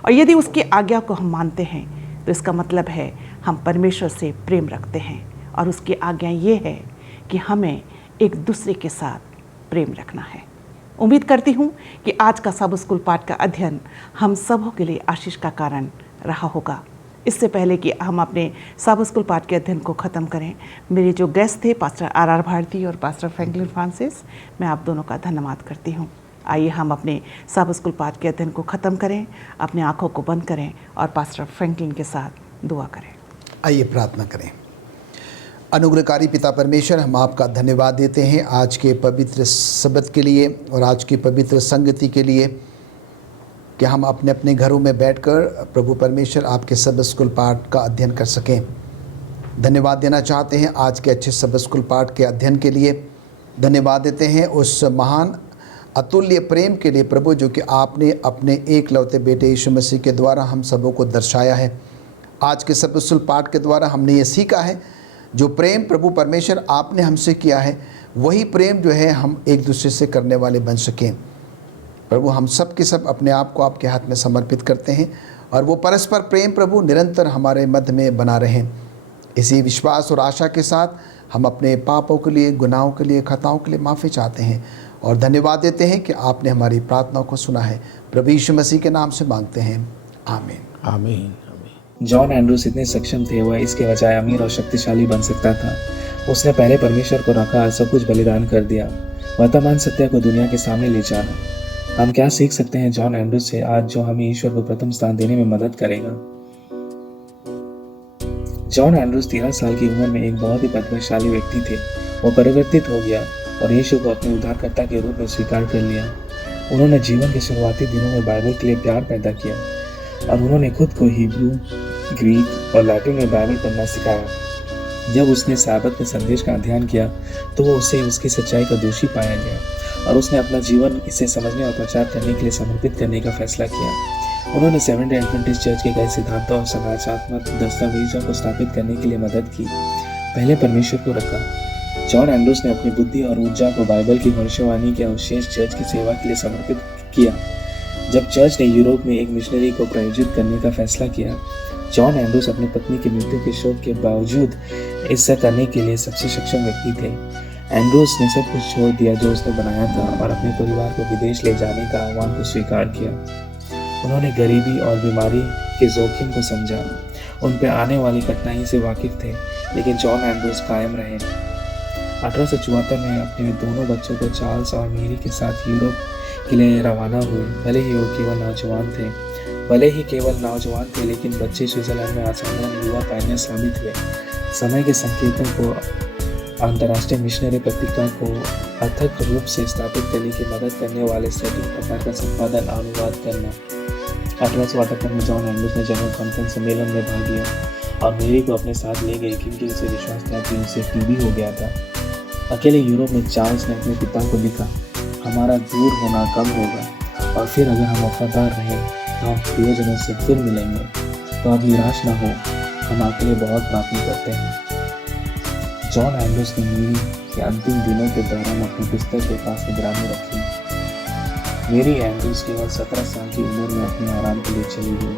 और यदि उसकी आज्ञा को हम मानते हैं तो इसका मतलब है हम परमेश्वर से प्रेम रखते हैं और उसकी आज्ञा ये है कि हमें एक दूसरे के साथ प्रेम रखना है। उम्मीद करती हूँ कि आज का सब स्कूल पाठ का अध्ययन हम सबों के लिए आशीष का कारण रहा होगा। इससे पहले कि हम अपने सब स्कूल पाठ के अध्ययन को ख़त्म करें, मेरे जो गेस्ट थे पास्टर आर भारती और पास्टर फ्रैंकलिन फ्रांसिस, मैं आप दोनों का धन्यवाद करती हूँ। आइए हम अपने सब स्कूल पाठ के अध्ययन को ख़त्म करें, अपने आँखों को बंद करें और पास्टर फ्रैंकलिन के साथ दुआ करें। आइए प्रार्थना करें। अनुग्रहकारी पिता परमेश्वर, हम आपका धन्यवाद देते हैं आज के पवित्र शब्द के लिए और आज की पवित्र संगति के लिए कि हम अपने अपने घरों में बैठकर प्रभु परमेश्वर आपके सब स्कूल पाठ का अध्ययन कर सकें। धन्यवाद देना चाहते हैं आज के अच्छे सब स्कूल पाठ के अध्ययन के लिए। धन्यवाद देते हैं उस महान अतुल्य प्रेम के लिए प्रभु, जो कि आपने अपने एकलौते बेटे यीशु मसीह के द्वारा हम सबों को दर्शाया है। आज के सब स्कूल पाठ के द्वारा हमने ये सीखा है, जो प्रेम प्रभु परमेश्वर आपने हमसे किया है वही प्रेम जो है हम एक दूसरे से करने वाले बन सकें। प्रभु, हम सब के सब अपने आप को आपके हाथ में समर्पित करते हैं और वो परस्पर प्रेम प्रभु निरंतर हमारे मध्य में बना रहें। इसी विश्वास और आशा के साथ हम अपने पापों के लिए, गुनाहों के लिए, खताओं के लिए माफ़ी चाहते हैं और धन्यवाद देते हैं कि आपने हमारी प्रार्थनाओं को सुना है। प्रभु यीशु मसीह के नाम से मांगते हैं, आमीन। आमीन। जॉन एंड्रूस इतने सक्षम थे, वह इसके बजाय अमीर और शक्तिशाली बन सकता था। उसने पहले परमेश्वर को रखा, सब कुछ बलिदान कर दिया। वर्तमान सत्य को दुनिया के सामने ले जाना। हम क्या सीख सकते हैं जॉन एंड्रूज से आज, जो हमें ईश्वर को प्रथम स्थान देने में मदद करेगा? जॉन एंड्रूज 13 साल की उम्र में एक बहुत ही प्रतिभाशाली व्यक्ति थे। वो परिवर्तित हो गया और यीशु को अपने उद्धारकर्ता के रूप में स्वीकार कर लिया। उन्होंने जीवन के शुरुआती दिनों में बाइबल के लिए प्यार पैदा किया और उन्होंने खुद को हिब्रू, ग्रीक और लैटिन में बाइबल पढ़ना सिखाया। जब उसने साबत में संदेश का अध्ययन किया तो वो उसे उसकी सच्चाई का दोषी पाया गया और उसने अपना जीवन इसे समझने और प्रचार करने के लिए समर्पित करने का फैसला किया। उन्होंने सेवेंथ डे एडवेंटिस्ट चर्च के कई सिद्धांतों और संरचनात्मक दस्तावेजों को स्थापित करने के लिए मदद की। पहले परमेश्वर को रखा। जॉन एंड्रूज ने अपनी बुद्धि और ऊर्जा को बाइबल की भविष्यवाणी के अवशेष चर्च की सेवा के लिए समर्पित किया। जब चर्च ने यूरोप में एक मिशनरी को प्रायोजित करने का फैसला किया, जॉन एंड्रूज अपनी पत्नी की मृत्यु के शोक के बावजूद ऐसा करने के लिए सबसे सक्षम व्यक्ति थे। एंड्रूज ने सब कुछ छोड़ दिया जो उसने बनाया था और अपने परिवार को विदेश ले जाने का आह्वान को स्वीकार किया। उन्होंने गरीबी और बीमारी के जोखिम को समझा। उन पर आने वाली कठिनाई से वाकिफ थे, लेकिन जॉन एंड्रूज कायम रहे। 1874 में अपने दोनों बच्चों को चार्ल्स और मेरी के साथ यूरोप के लिए रवाना हुए। भले ही वो केवल नौजवान थे, लेकिन बच्चे स्विट्जरलैंड में असाधारण युवा पायनियर साबित हुए। समय के संकेतों को, अंतर्राष्ट्रीय मिशनरी पत्रिका को अथक रूप से स्थापित करने की मदद करने वाले सभी प्रकार का संपादन और अनुवाद करना। 1878 में जॉन एंड्रूज ने जनरल कॉन्फ्रेंस सम्मेलन में भाग लिया और मेरी को अपने साथ ले गए, क्योंकि उसे विश्वास था कि उसे टीबी हो गया था। अकेले यूरोप में चार्ल्स ने अपने पिता को लिखा, हमारा दूर होना कम होगा और फिर अगर हम वफादार रहें तो हम प्रियजनों से फिर मिलेंगे। तो अब निराश न हो, हम आपके लिए बहुत प्रार्थना करते हैं। जॉन एंड्रूज ने मेरी के अंतिम दिनों के दौरान अपने बिस्तर के पास निगरानी रखी। मेरी एंड्रूज केवल 17 साल की उम्र में अपने आराम के लिए चली गई।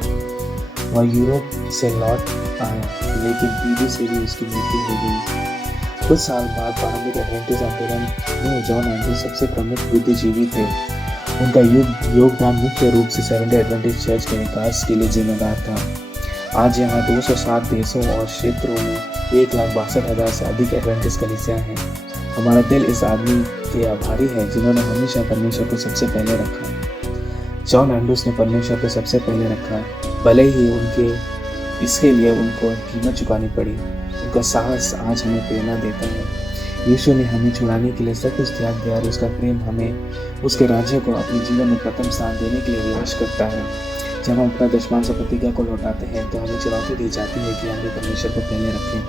वह यूरोप से लौट आया, लेकिन टीबी से भी उसकी मृत्यु हो गई। कुछ साल बाद प्रारंभिक एडवेंटिस्ट आंदोलन में जॉन एंड्रूज सबसे प्रमुख बुद्धिजीवी थे। उनका योगदान मुख्य रूप से सेवेंथ डे एडवेंटिस्ट चर्च के विकास के लिए जिम्मेदार था। आज यहाँ 207 देशों और क्षेत्रों में 1,62,000 से अधिक एडवेंटिस्ट कलीसियाँ हैं। हमारा दिल इस आदमी के आभारी है जिन्होंने हमेशा परमेश्वर को सबसे पहले रखा। जॉन एंड्रूज ने परमेश्वर को सबसे पहले रखा, भले ही इसके लिए उनको कीमत चुकानी पड़ी। उनका साहस आज हमें प्रेरणा देता है। यीशु ने हमें छुड़ाने के लिए सब कुछ त्याग दिया और उसका प्रेम हमें उसके राज्य को अपने जीवन में प्रथम स्थान देने के लिए विवश करता है। जब हम अपना दशमांश प्रतिज्ञा को लौटाते हैं तो हमें चुनौती दी जाती है कि हम परमेश्वर को पहले रखें।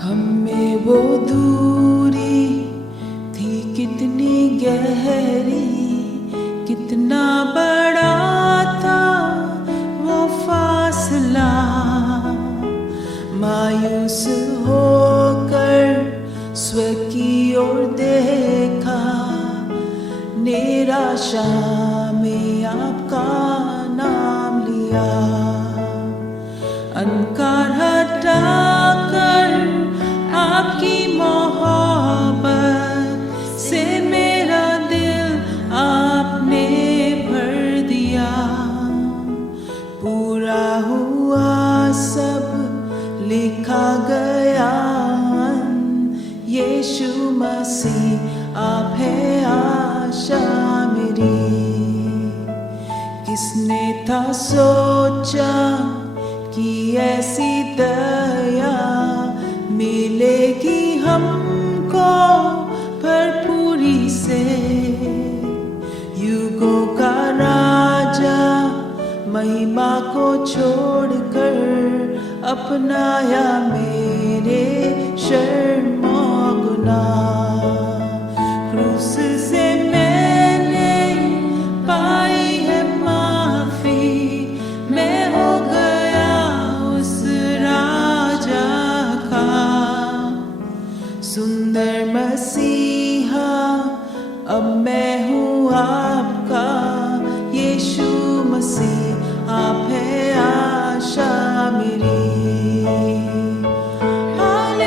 हमें वो दूरी थी कितनी गहरी, कितना बड़ा था वो फासला। मायूस होकर स्व की ओर देखा, निराशा में आपका नाम लिया। अंधकार हटाकर आपकी मोहब्बत से मेरा दिल आपने भर दिया। पूरा हुआ सब लिखा गया, यीशु मसीह आप है आशा मेरी। किसने था सोचा कि ऐसी दया मिलेगी हमको भरपूरी से। युगों का राजा महिमा को छोड़कर अपनाया मेरे शर्म और गुनाह। क्रूस से मैंने पाई है माफी, मैं हो गया उस राजा का। सुंदर मसीहा अब मैं हूँ आपका, यीशु मसीह आप है आशा मेरी। हालेलुया,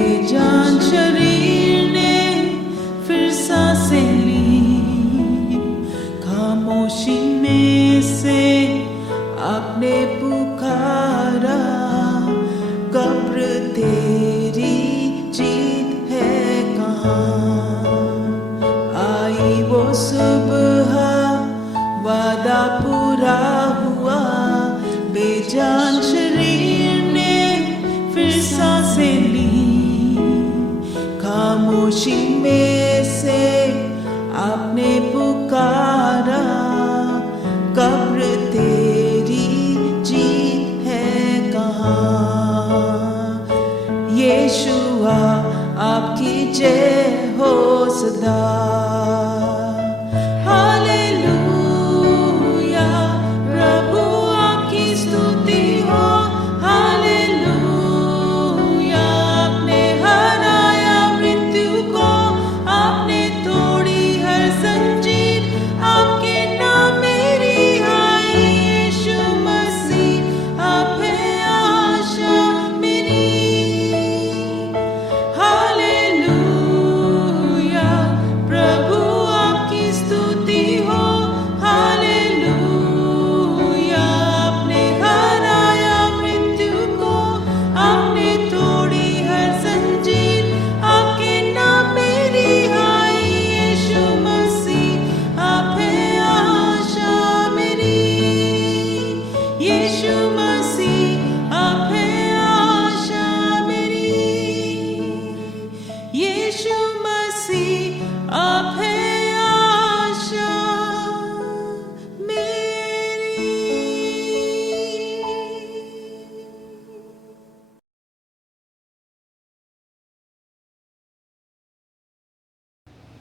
बेजान शरीर ने फिर सांसें ली, खामोशी में से आपने पुकारा, कब्र तेरी जीत है कहाँ। आई वो सुबह, वादा पूरा हुआ, बेजान शरीर ने फिर सांसें ली, खामोशी में से आपने पुकारा, कब्र तेरी जीत है कहाँ। यीशुआ आपकी जय हो सदा।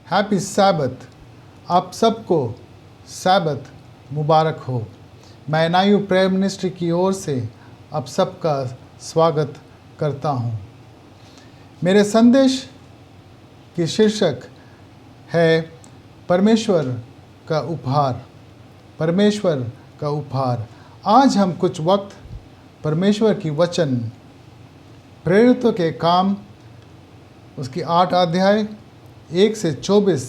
Happy Sabbath. आप सबको सैबथ मुबारक हो। मैं एनआईयू प्रेयर मिनिस्ट्री की ओर से आप सबका स्वागत करता हूँ। मेरे संदेश की शीर्षक है परमेश्वर का उपहार। परमेश्वर का उपहार। आज हम कुछ वक्त परमेश्वर की वचन प्रेरितों के काम उसकी 8 अध्याय 1 से 24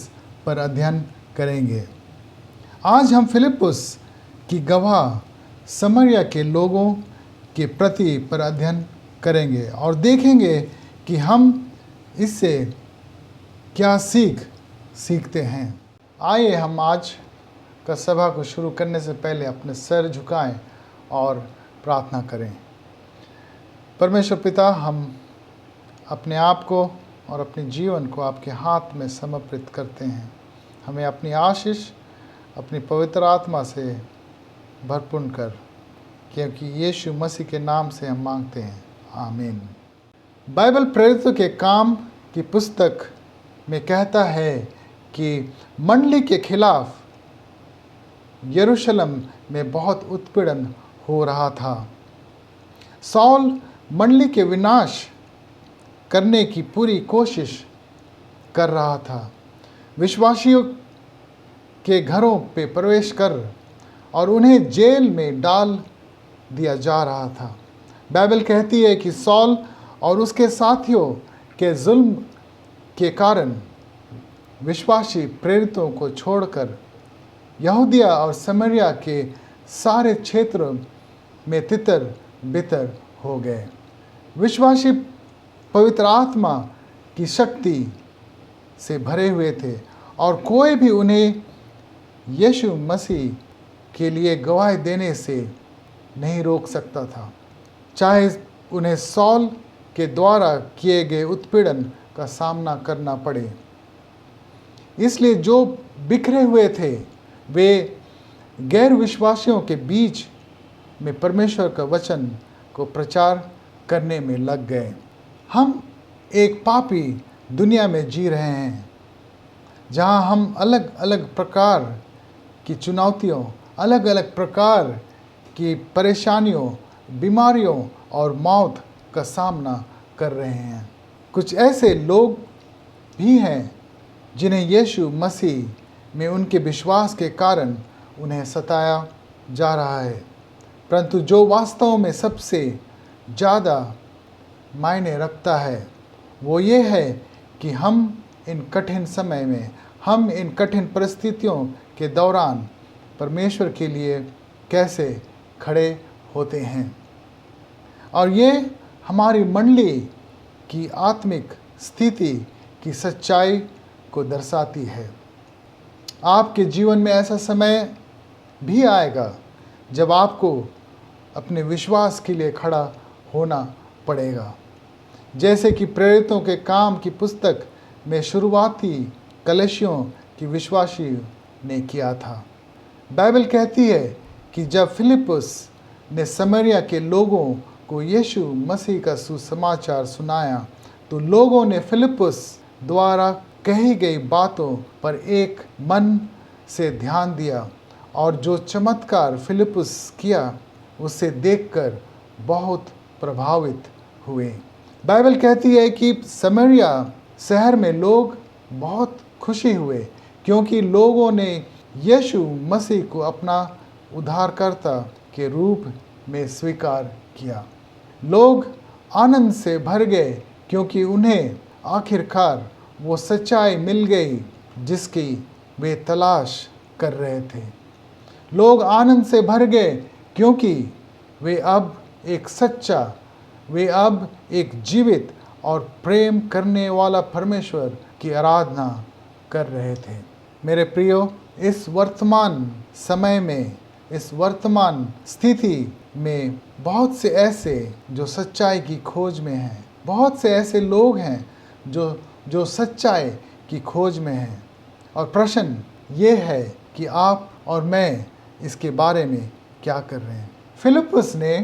पर अध्ययन करेंगे। आज हम फिलिप्पुस की गवाह समरिया के लोगों के प्रति पर अध्ययन करेंगे और देखेंगे कि हम इससे क्या सीखते हैं। आइए हम आज का सभा को शुरू करने से पहले अपने सर झुकाएं और प्रार्थना करें। परमेश्वर पिता, हम अपने आप को और अपने जीवन को आपके हाथ में समर्पित करते हैं। हमें अपनी आशीष अपनी पवित्र आत्मा से भरपूर कर, क्योंकि यीशु मसीह के नाम से हम मांगते हैं, आमीन। बाइबल प्रेरितों के काम की पुस्तक में कहता है कि मंडली के खिलाफ यरूशलेम में बहुत उत्पीड़न हो रहा था। सौल मंडली के विनाश करने की पूरी कोशिश कर रहा था। विश्वासियों के घरों पे प्रवेश कर और उन्हें जेल में डाल दिया जा रहा था। बाइबल कहती है कि सौल और उसके साथियों के जुल्म के कारण विश्वासी प्रेरितों को छोड़कर यहूदिया और समरिया के सारे क्षेत्रों में तितर बितर हो गए। विश्वासी पवित्र आत्मा की शक्ति से भरे हुए थे और कोई भी उन्हें यीशु मसीह के लिए गवाही देने से नहीं रोक सकता था, चाहे उन्हें सौल के द्वारा किए गए उत्पीड़न का सामना करना पड़े। इसलिए जो बिखरे हुए थे वे गैर विश्वासियों के बीच में परमेश्वर का वचन को प्रचार करने में लग गए। हम एक पापी दुनिया में जी रहे हैं जहां हम अलग अलग प्रकार की चुनौतियों, अलग अलग प्रकार की परेशानियों, बीमारियों और मौत का सामना कर रहे हैं। कुछ ऐसे लोग भी हैं जिन्हें यीशु मसीह में उनके विश्वास के कारण उन्हें सताया जा रहा है, परंतु जो वास्तव में सबसे ज़्यादा मायने रखता है वो ये है कि हम इन कठिन समय में, हम इन कठिन परिस्थितियों के दौरान परमेश्वर के लिए कैसे खड़े होते हैं। और ये हमारी मंडली की आत्मिक स्थिति की सच्चाई को दर्शाती है। आपके जीवन में ऐसा समय भी आएगा जब आपको अपने विश्वास के लिए खड़ा होना पड़ेगा, जैसे कि प्रेरितों के काम की पुस्तक में शुरुआती कलीसियों की विश्वासी ने किया था। बाइबल कहती है कि जब फिलिप्पुस ने समरिया के लोगों को यीशु मसीह का सुसमाचार सुनाया तो लोगों ने फिलिप्पुस द्वारा कही गई बातों पर एक मन से ध्यान दिया और जो चमत्कार फिलिप्पुस किया उसे देखकर बहुत प्रभावित हुए। बाइबल कहती है कि समरिया शहर में लोग बहुत खुशी हुए क्योंकि लोगों ने यीशु मसीह को अपना उद्धारकर्ता के रूप में स्वीकार किया। लोग आनंद से भर गए क्योंकि उन्हें आखिरकार वो सच्चाई मिल गई जिसकी वे तलाश कर रहे थे। लोग आनंद से भर गए क्योंकि वे अब एक जीवित और प्रेम करने वाला परमेश्वर की आराधना कर रहे थे। मेरे प्रियो, इस वर्तमान समय में, इस वर्तमान स्थिति में बहुत से ऐसे जो सच्चाई की खोज में हैं, बहुत से ऐसे लोग हैं जो सच्चाई की खोज में हैं। और प्रश्न ये है कि आप और मैं इसके बारे में क्या कर रहे हैं। फिलिप्पुस ने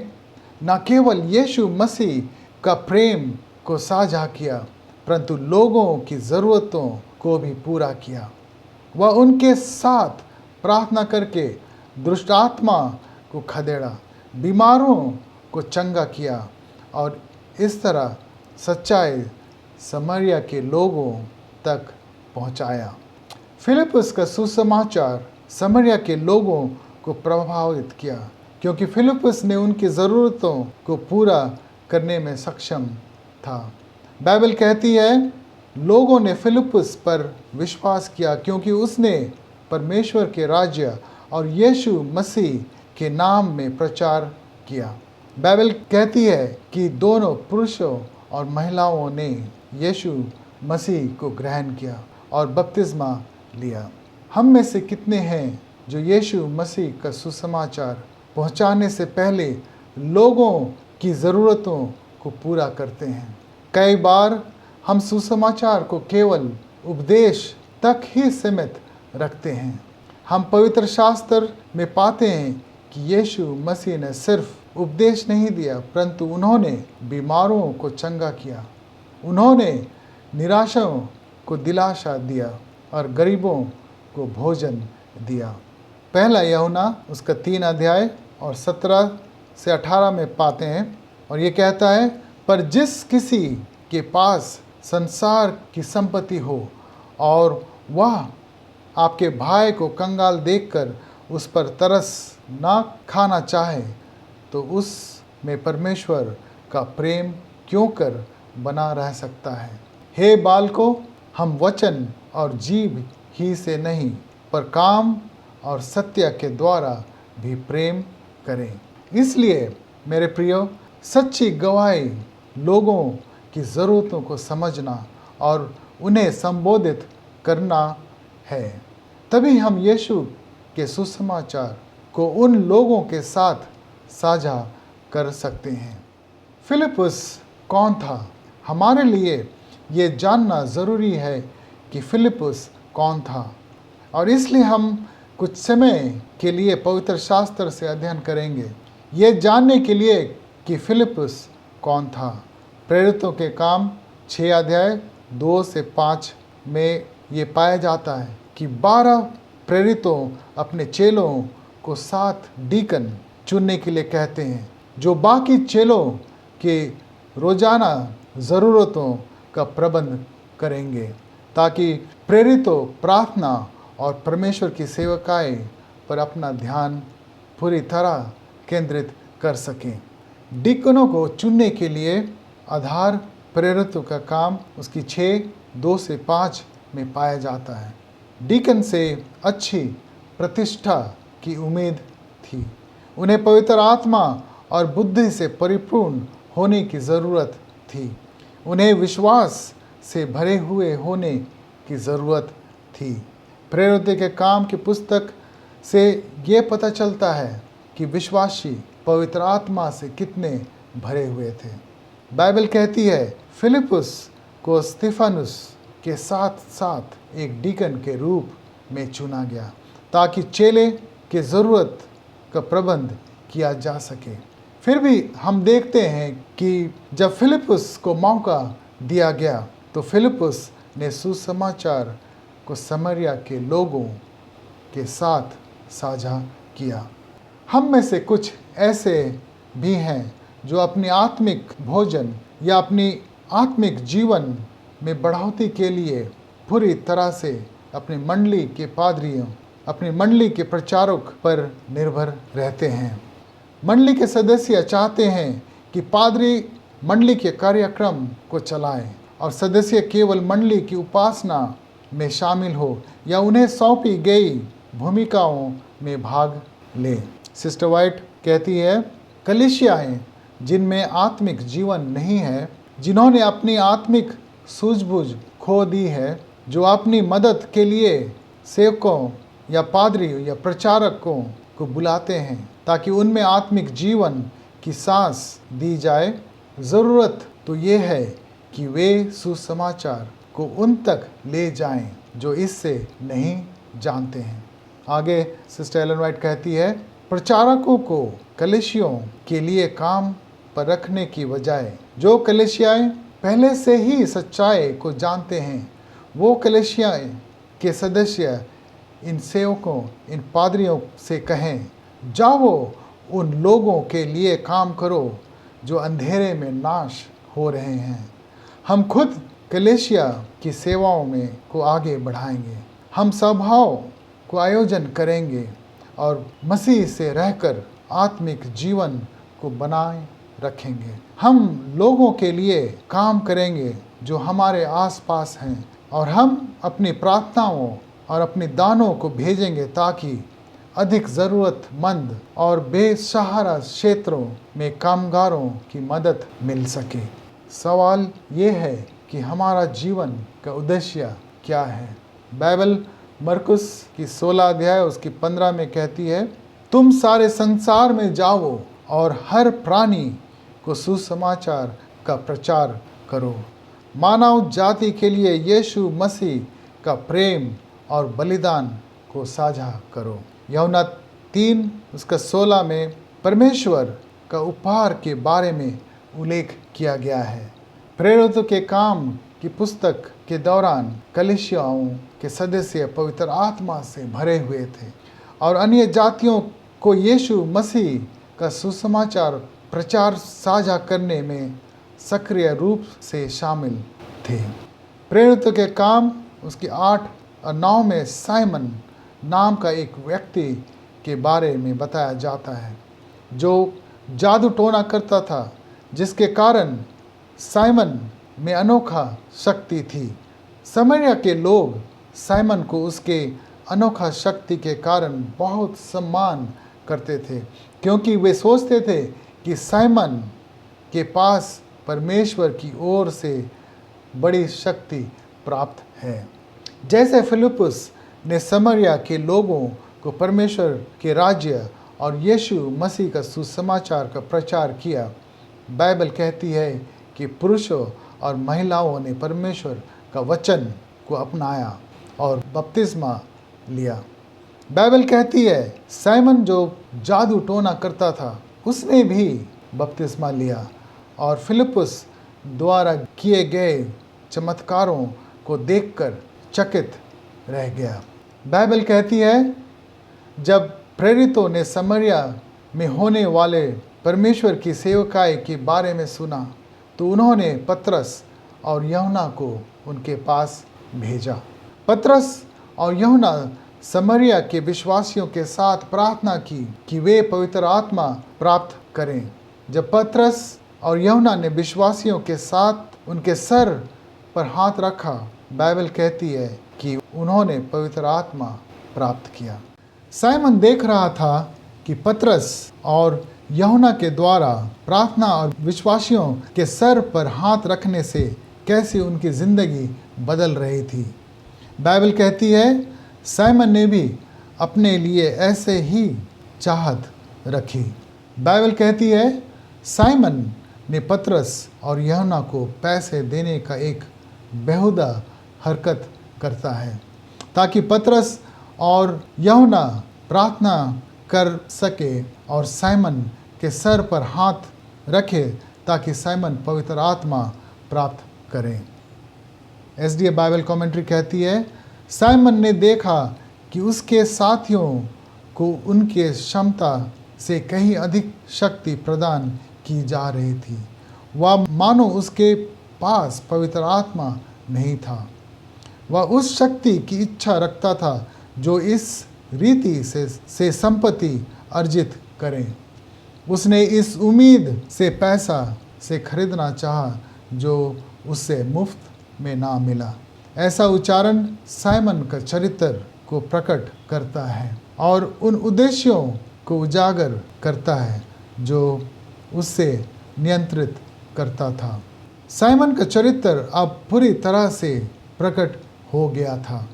न केवल यीशु मसीह का प्रेम को साझा किया परंतु लोगों की ज़रूरतों को भी पूरा किया। वह उनके साथ प्रार्थना करके दुष्ट आत्मा को खदेड़ा, बीमारों को चंगा किया और इस तरह सच्चाई समरिया के लोगों तक पहुंचाया। फिलिप्पुस का सुसमाचार समरिया के लोगों को प्रभावित किया क्योंकि फिलिप्पुस ने उनकी ज़रूरतों को पूरा करने में सक्षम था। बाइबल कहती है लोगों ने फिलिप्पुस पर विश्वास किया क्योंकि उसने परमेश्वर के राज्य और यीशु मसीह के नाम में प्रचार किया। बाइबल कहती है कि दोनों पुरुषों और महिलाओं ने यीशु मसीह को ग्रहण किया और बपतिस्मा लिया। हम में से कितने हैं जो यीशु मसीह का सुसमाचार पहुंचाने से पहले लोगों की ज़रूरतों को पूरा करते हैं? कई बार हम सुसमाचार को केवल उपदेश तक ही सीमित रखते हैं। हम पवित्र शास्त्र में पाते हैं कि यीशु मसीह ने सिर्फ उपदेश नहीं दिया परंतु उन्होंने बीमारों को चंगा किया, उन्होंने निराशाओं को दिलासा दिया और गरीबों को भोजन दिया। पहला यूहन्ना उसका 3 अध्याय और 17 से 18 में पाते हैं और ये कहता है, पर जिस किसी के पास संसार की संपत्ति हो और वह आपके भाई को कंगाल देखकर उस पर तरस ना खाना चाहे तो उस में परमेश्वर का प्रेम क्यों कर बना रह सकता है। हे बालकों, हम वचन और जीभ ही से नहीं पर काम और सत्य के द्वारा भी प्रेम करें। इसलिए मेरे प्रियो, सच्ची गवाही लोगों की ज़रूरतों को समझना और उन्हें संबोधित करना है। तभी हम यीशु के सुसमाचार को उन लोगों के साथ साझा कर सकते हैं। फिलिप्पुस कौन था? हमारे लिए ये जानना ज़रूरी है कि फिलिप्पुस कौन था और इसलिए हम कुछ समय के लिए पवित्र शास्त्र से अध्ययन करेंगे ये जानने के लिए कि फिलिप्पुस कौन था। प्रेरितों के काम 6 अध्याय 2 से 5 में ये पाया जाता है कि 12 प्रेरितों अपने चेलों को 7 डीकन चुनने के लिए कहते हैं जो बाकी चेलों के रोजाना ज़रूरतों का प्रबंध करेंगे ताकि प्रेरितों प्रार्थना और परमेश्वर की सेवकाई पर अपना ध्यान पूरी तरह केंद्रित कर सकें। डीकनों को चुनने के लिए आधार प्रेरितों का काम उसकी 6:2 से 5 में पाया जाता है। डीकन से अच्छी प्रतिष्ठा की उम्मीद थी। उन्हें पवित्र आत्मा और बुद्धि से परिपूर्ण होने की ज़रूरत थी। उन्हें विश्वास से भरे हुए होने की ज़रूरत थी। प्रेरितों के काम की पुस्तक से ये पता चलता है कि विश्वासी पवित्र आत्मा से कितने भरे हुए थे। बाइबल कहती है फिलिपुस को स्तिफानुस के साथ साथ एक डीकन के रूप में चुना गया ताकि चेले के ज़रूरत का प्रबंध किया जा सके। फिर भी हम देखते हैं कि जब फिलिपुस को मौका दिया गया तो फिलिपुस ने सुसमाचार को समरिया के लोगों के साथ साझा किया। हम में से कुछ ऐसे भी हैं जो अपनी आत्मिक भोजन या अपनी आत्मिक जीवन में बढ़ोतरी के लिए पूरी तरह से अपनी मंडली के पादरियों, अपनी मंडली के प्रचारक पर निर्भर रहते हैं। मंडली के सदस्य चाहते हैं कि पादरी मंडली के कार्यक्रम को चलाएं और सदस्य केवल मंडली की उपासना में शामिल हो या उन्हें सौंपी गई भूमिकाओं में भाग लें। सिस्टर वाइट कहती है कलीसियाएं जिनमें आत्मिक जीवन नहीं है, जिन्होंने अपनी आत्मिक सूझबूझ खो दी है, जो अपनी मदद के लिए सेवकों या पादरी या प्रचारकों को बुलाते हैं ताकि उनमें आत्मिक जीवन की सांस दी जाए। ज़रूरत तो ये है कि वे सुसमाचार को उन तक ले जाएं जो इससे नहीं जानते हैं। आगे सिस्टर एलन वाइट कहती है प्रचारकों को कलीसियों के लिए काम पर रखने की बजाय जो कलीसियाएं पहले से ही सच्चाई को जानते हैं, वो कलीसियाएं के सदस्य इन सेवकों, इन पादरियों से कहें जाओ उन लोगों के लिए काम करो जो अंधेरे में नाश हो रहे हैं। हम खुद कलीसिया की सेवाओं में को आगे बढ़ाएंगे। हम सभाओं को आयोजन करेंगे और मसीह से रहकर आत्मिक जीवन को बनाए रखेंगे। हम लोगों के लिए काम करेंगे जो हमारे आसपास हैं और हम अपनी प्रार्थनाओं और अपने दानों को भेजेंगे ताकि अधिक ज़रूरतमंद और बेसहारा क्षेत्रों में कामगारों की मदद मिल सके। सवाल ये है कि हमारा जीवन का उद्देश्य क्या है। बाइबल मरकुस की 16 अध्याय उसकी 15 में कहती है तुम सारे संसार में जाओ और हर प्राणी को सुसमाचार का प्रचार करो। मानव जाति के लिए यीशु मसीह का प्रेम और बलिदान को साझा करो। यूहन्ना 3 उसका 16 में परमेश्वर का उपहार के बारे में उल्लेख किया गया है। प्रेरितों के काम की पुस्तक के दौरान कलीसियाओं के सदस्य पवित्र आत्मा से भरे हुए थे और अन्य जातियों को यीशु मसीह का सुसमाचार प्रचार साझा करने में सक्रिय रूप से शामिल थे। प्रेरितों के काम उसकी 8 और 9 में साइमन नाम का एक व्यक्ति के बारे में बताया जाता है जो जादू टोना करता था, जिसके कारण साइमन में अनोखा शक्ति थी। समरिया के लोग साइमन को उसके अनोखा शक्ति के कारण बहुत सम्मान करते थे, क्योंकि वे सोचते थे कि साइमन के पास परमेश्वर की ओर से बड़ी शक्ति प्राप्त है। जैसे फिलिपुस ने समरिया के लोगों को परमेश्वर के राज्य और यीशु मसीह का सुसमाचार का प्रचार किया, बाइबल कहती है कि पुरुषों और महिलाओं ने परमेश्वर का वचन को अपनाया और बपतिस्मा लिया। बाइबल कहती है साइमन जो जादू टोना करता था उसने भी बपतिस्मा लिया और फिलिपुस द्वारा किए गए चमत्कारों को देखकर चकित रह गया। बाइबल कहती है जब प्रेरितों ने समरिया में होने वाले परमेश्वर की सेवकाई के बारे में सुना तो उन्होंने पतरस और यूहन्ना को उनके पास भेजा। पतरस और यूहन्ना समरिया के विश्वासियों के साथ प्रार्थना की कि वे पवित्र आत्मा प्राप्त करें। जब पतरस और यूहन्ना ने विश्वासियों के साथ उनके सर पर हाथ रखा, बाइबल कहती है कि उन्होंने पवित्र आत्मा प्राप्त किया। साइमन देख रहा था कि पतरस और यूहन्ना के द्वारा प्रार्थना और विश्वासियों के सर पर हाथ रखने से कैसे उनकी ज़िंदगी बदल रही थी। बाइबल कहती है साइमन ने भी अपने लिए ऐसे ही चाहत रखी। बाइबल कहती है साइमन ने पतरस और यूहन्ना को पैसे देने का एक बेहुदा हरकत करता है ताकि पतरस और यूहन्ना प्रार्थना कर सके और साइमन के सर पर हाथ रखे ताकि साइमन पवित्र आत्मा प्राप्त करें। एसडीए बाइबल कमेंट्री कहती है साइमन ने देखा कि उसके साथियों को उनके क्षमता से कहीं अधिक शक्ति प्रदान की जा रही थी। वह मानो उसके पास पवित्र आत्मा नहीं था। वह उस शक्ति की इच्छा रखता था जो इस रीति से संपत्ति अर्जित करें। उसने इस उम्मीद से पैसा से खरीदना चाहा जो उससे मुफ्त में ना मिला। ऐसा उच्चारण साइमन का चरित्र को प्रकट करता है और उन उद्देश्यों को उजागर करता है जो उससे नियंत्रित करता था। साइमन का चरित्र अब पूरी तरह से प्रकट हो गया था।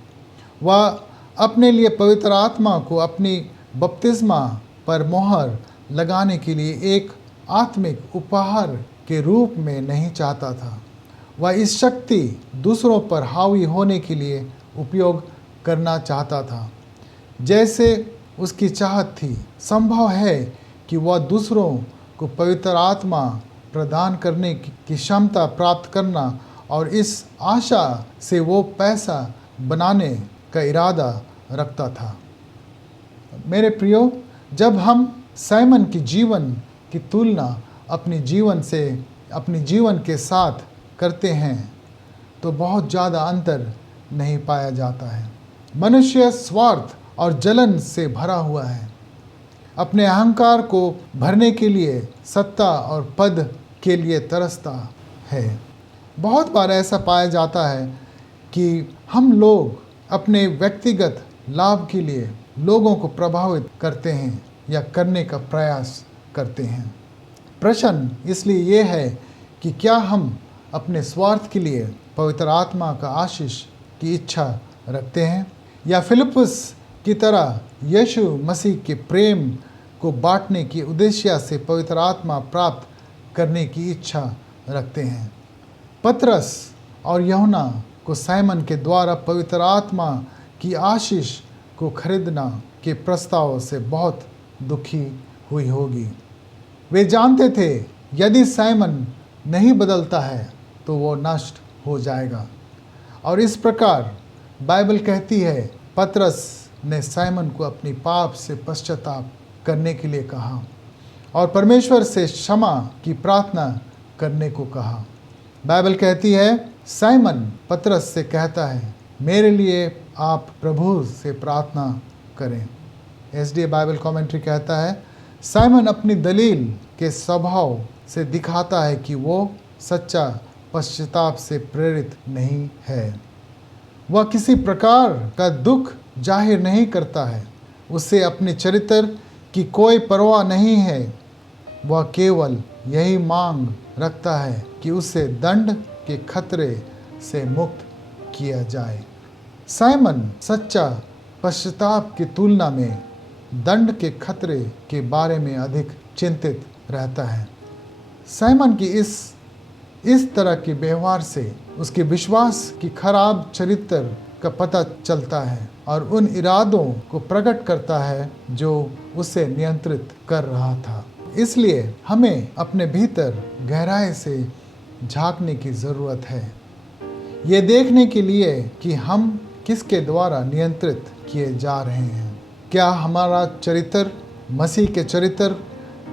वह अपने लिए पवित्र आत्मा को अपनी बपतिस्मा पर मोहर लगाने के लिए एक आत्मिक उपहार के रूप में नहीं चाहता था। वह इस शक्ति दूसरों पर हावी होने के लिए उपयोग करना चाहता था जैसे उसकी चाहत थी। संभव है कि वह दूसरों को पवित्र आत्मा प्रदान करने की क्षमता प्राप्त करना और इस आशा से वो पैसा बनाने का इरादा रखता था। मेरे प्रियो, जब हम साइमन की जीवन की तुलना अपने जीवन के साथ करते हैं तो बहुत ज़्यादा अंतर नहीं पाया जाता है। मनुष्य स्वार्थ और जलन से भरा हुआ है। अपने अहंकार को भरने के लिए सत्ता और पद के लिए तरसता है। बहुत बार ऐसा पाया जाता है कि हम लोग अपने व्यक्तिगत लाभ के लिए लोगों को प्रभावित करते हैं या करने का प्रयास करते हैं। प्रश्न इसलिए ये है कि क्या हम अपने स्वार्थ के लिए पवित्र आत्मा का आशीष की इच्छा रखते हैं या फिलिप्पुस की तरह यीशु मसीह के प्रेम को बांटने की उद्देश्य से पवित्र आत्मा प्राप्त करने की इच्छा रखते हैं। पतरस और यूहन्ना को साइमन के द्वारा पवित्र आत्मा की आशीष को खरीदना के प्रस्ताव से बहुत दुखी हुई होगी। वे जानते थे यदि साइमन नहीं बदलता है तो वो नष्ट हो जाएगा। और इस प्रकार बाइबल कहती है पतरस ने साइमन को अपनी पाप से पश्चाताप करने के लिए कहा और परमेश्वर से क्षमा की प्रार्थना करने को कहा। बाइबल कहती है साइमन पतरस से कहता है मेरे लिए आप प्रभु से प्रार्थना करें। एसडीए बाइबल कमेंट्री कहता है साइमन अपनी दलील के स्वभाव से दिखाता है कि वो सच्चा पश्चाताप से प्रेरित नहीं है। वह किसी प्रकार का दुख जाहिर नहीं करता है। उसे अपने चरित्र की कोई परवाह नहीं है। वह केवल यही मांग रखता है कि उसे दंड के खतरे से मुक्त किया जाए। साइमन सच्चा पश्चाताप की तुलना में दंड के खतरे के बारे में अधिक चिंतित रहता है। साइमन की इस तरह के व्यवहार से उसके विश्वास की खराब चरित्र का पता चलता है और उन इरादों को प्रकट करता है जो उसे नियंत्रित कर रहा था। इसलिए हमें अपने भीतर गहराई से झांकने की ज़रूरत है, ये देखने के लिए कि हम किसके द्वारा नियंत्रित किए जा रहे हैं। क्या हमारा चरित्र मसीह के चरित्र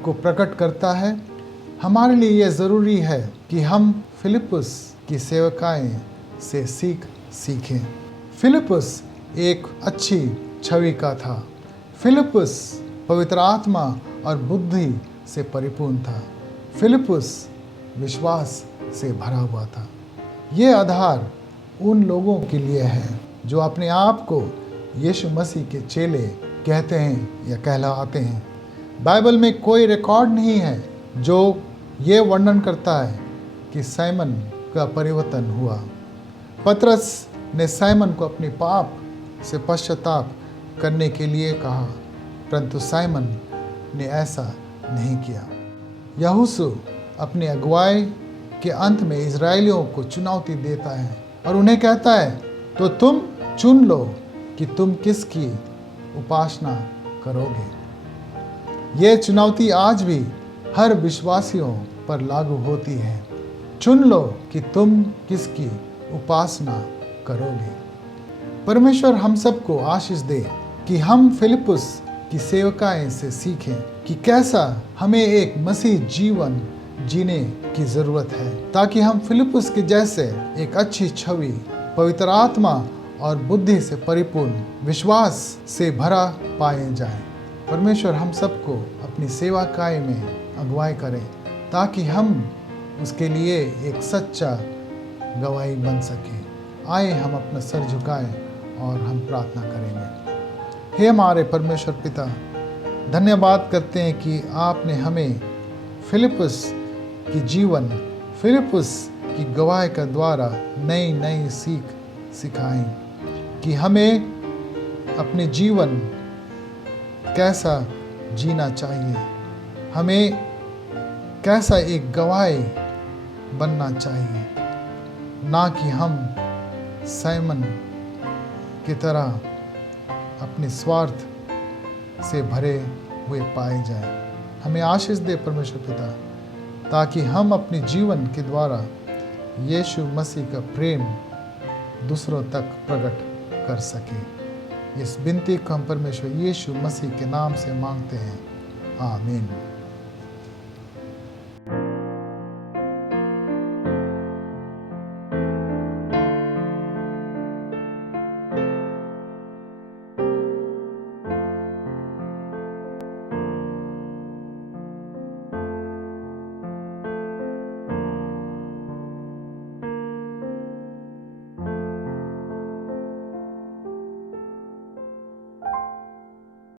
को प्रकट करता है? हमारे लिए यह ज़रूरी है कि हम फिलिप्पुस की सेवकाई से सीखें। फिलिप्पुस एक अच्छी छवि का था। फिलिप्पुस पवित्र आत्मा और बुद्धि से परिपूर्ण था। फिलिप्पुस विश्वास से भरा हुआ था। ये आधार उन लोगों के लिए है जो अपने आप को यीशु मसीह के चेले कहते हैं या कहलाते हैं। बाइबल में कोई रिकॉर्ड नहीं है जो ये वर्णन करता है कि साइमन का परिवर्तन हुआ। पतरस ने साइमन को अपने पाप से पश्चाताप करने के लिए कहा, परंतु साइमन ने ऐसा नहीं किया। यहोशू अपने अगुवाई के अंत में इजरायलियों को चुनौती देता है और उन्हें कहता है, तो तुम चुन लो कि तुम किसकी उपासना करोगे। यह चुनौती आज भी हर विश्वासियों पर लागू होती है। चुन लो कि तुम किसकी उपासना करोगे। परमेश्वर हम सबको आशीष दे कि हम फिलिप्पुस की सेवकाएं से सीखें कि कैसा हमें एक मसीह जीवन जीने की जरूरत है, ताकि हम फिलिप्पुस के जैसे एक अच्छी छवि, पवित्र आत्मा और बुद्धि से परिपूर्ण विश्वास से भरा पाए जाएं। परमेश्वर हम सबको अपनी सेवा कार्य में अगुवाई करें ताकि हम उसके लिए एक सच्चा गवाही बन सके। आए हम अपना सर झुकाएं और हम प्रार्थना करेंगे। हे हमारे परमेश्वर पिता, धन्यवाद करते हैं कि आपने हमें फिलिप्पुस की जीवन, फिलिप्पुस की गवाही का द्वारा नई नई सीख सिखाई कि हमें अपने जीवन कैसा जीना चाहिए, हमें कैसा एक गवाही बनना चाहिए, ना कि हम साइमन की तरह अपने स्वार्थ से भरे हुए पाए जाएं। हमें आशीष दे परमेश्वर पिता, ताकि हम अपने जीवन के द्वारा यीशु मसीह का प्रेम दूसरों तक प्रकट कर सके। इस विनती को हम परमेश्वर यीशु मसीह के नाम से मांगते हैं, आमीन।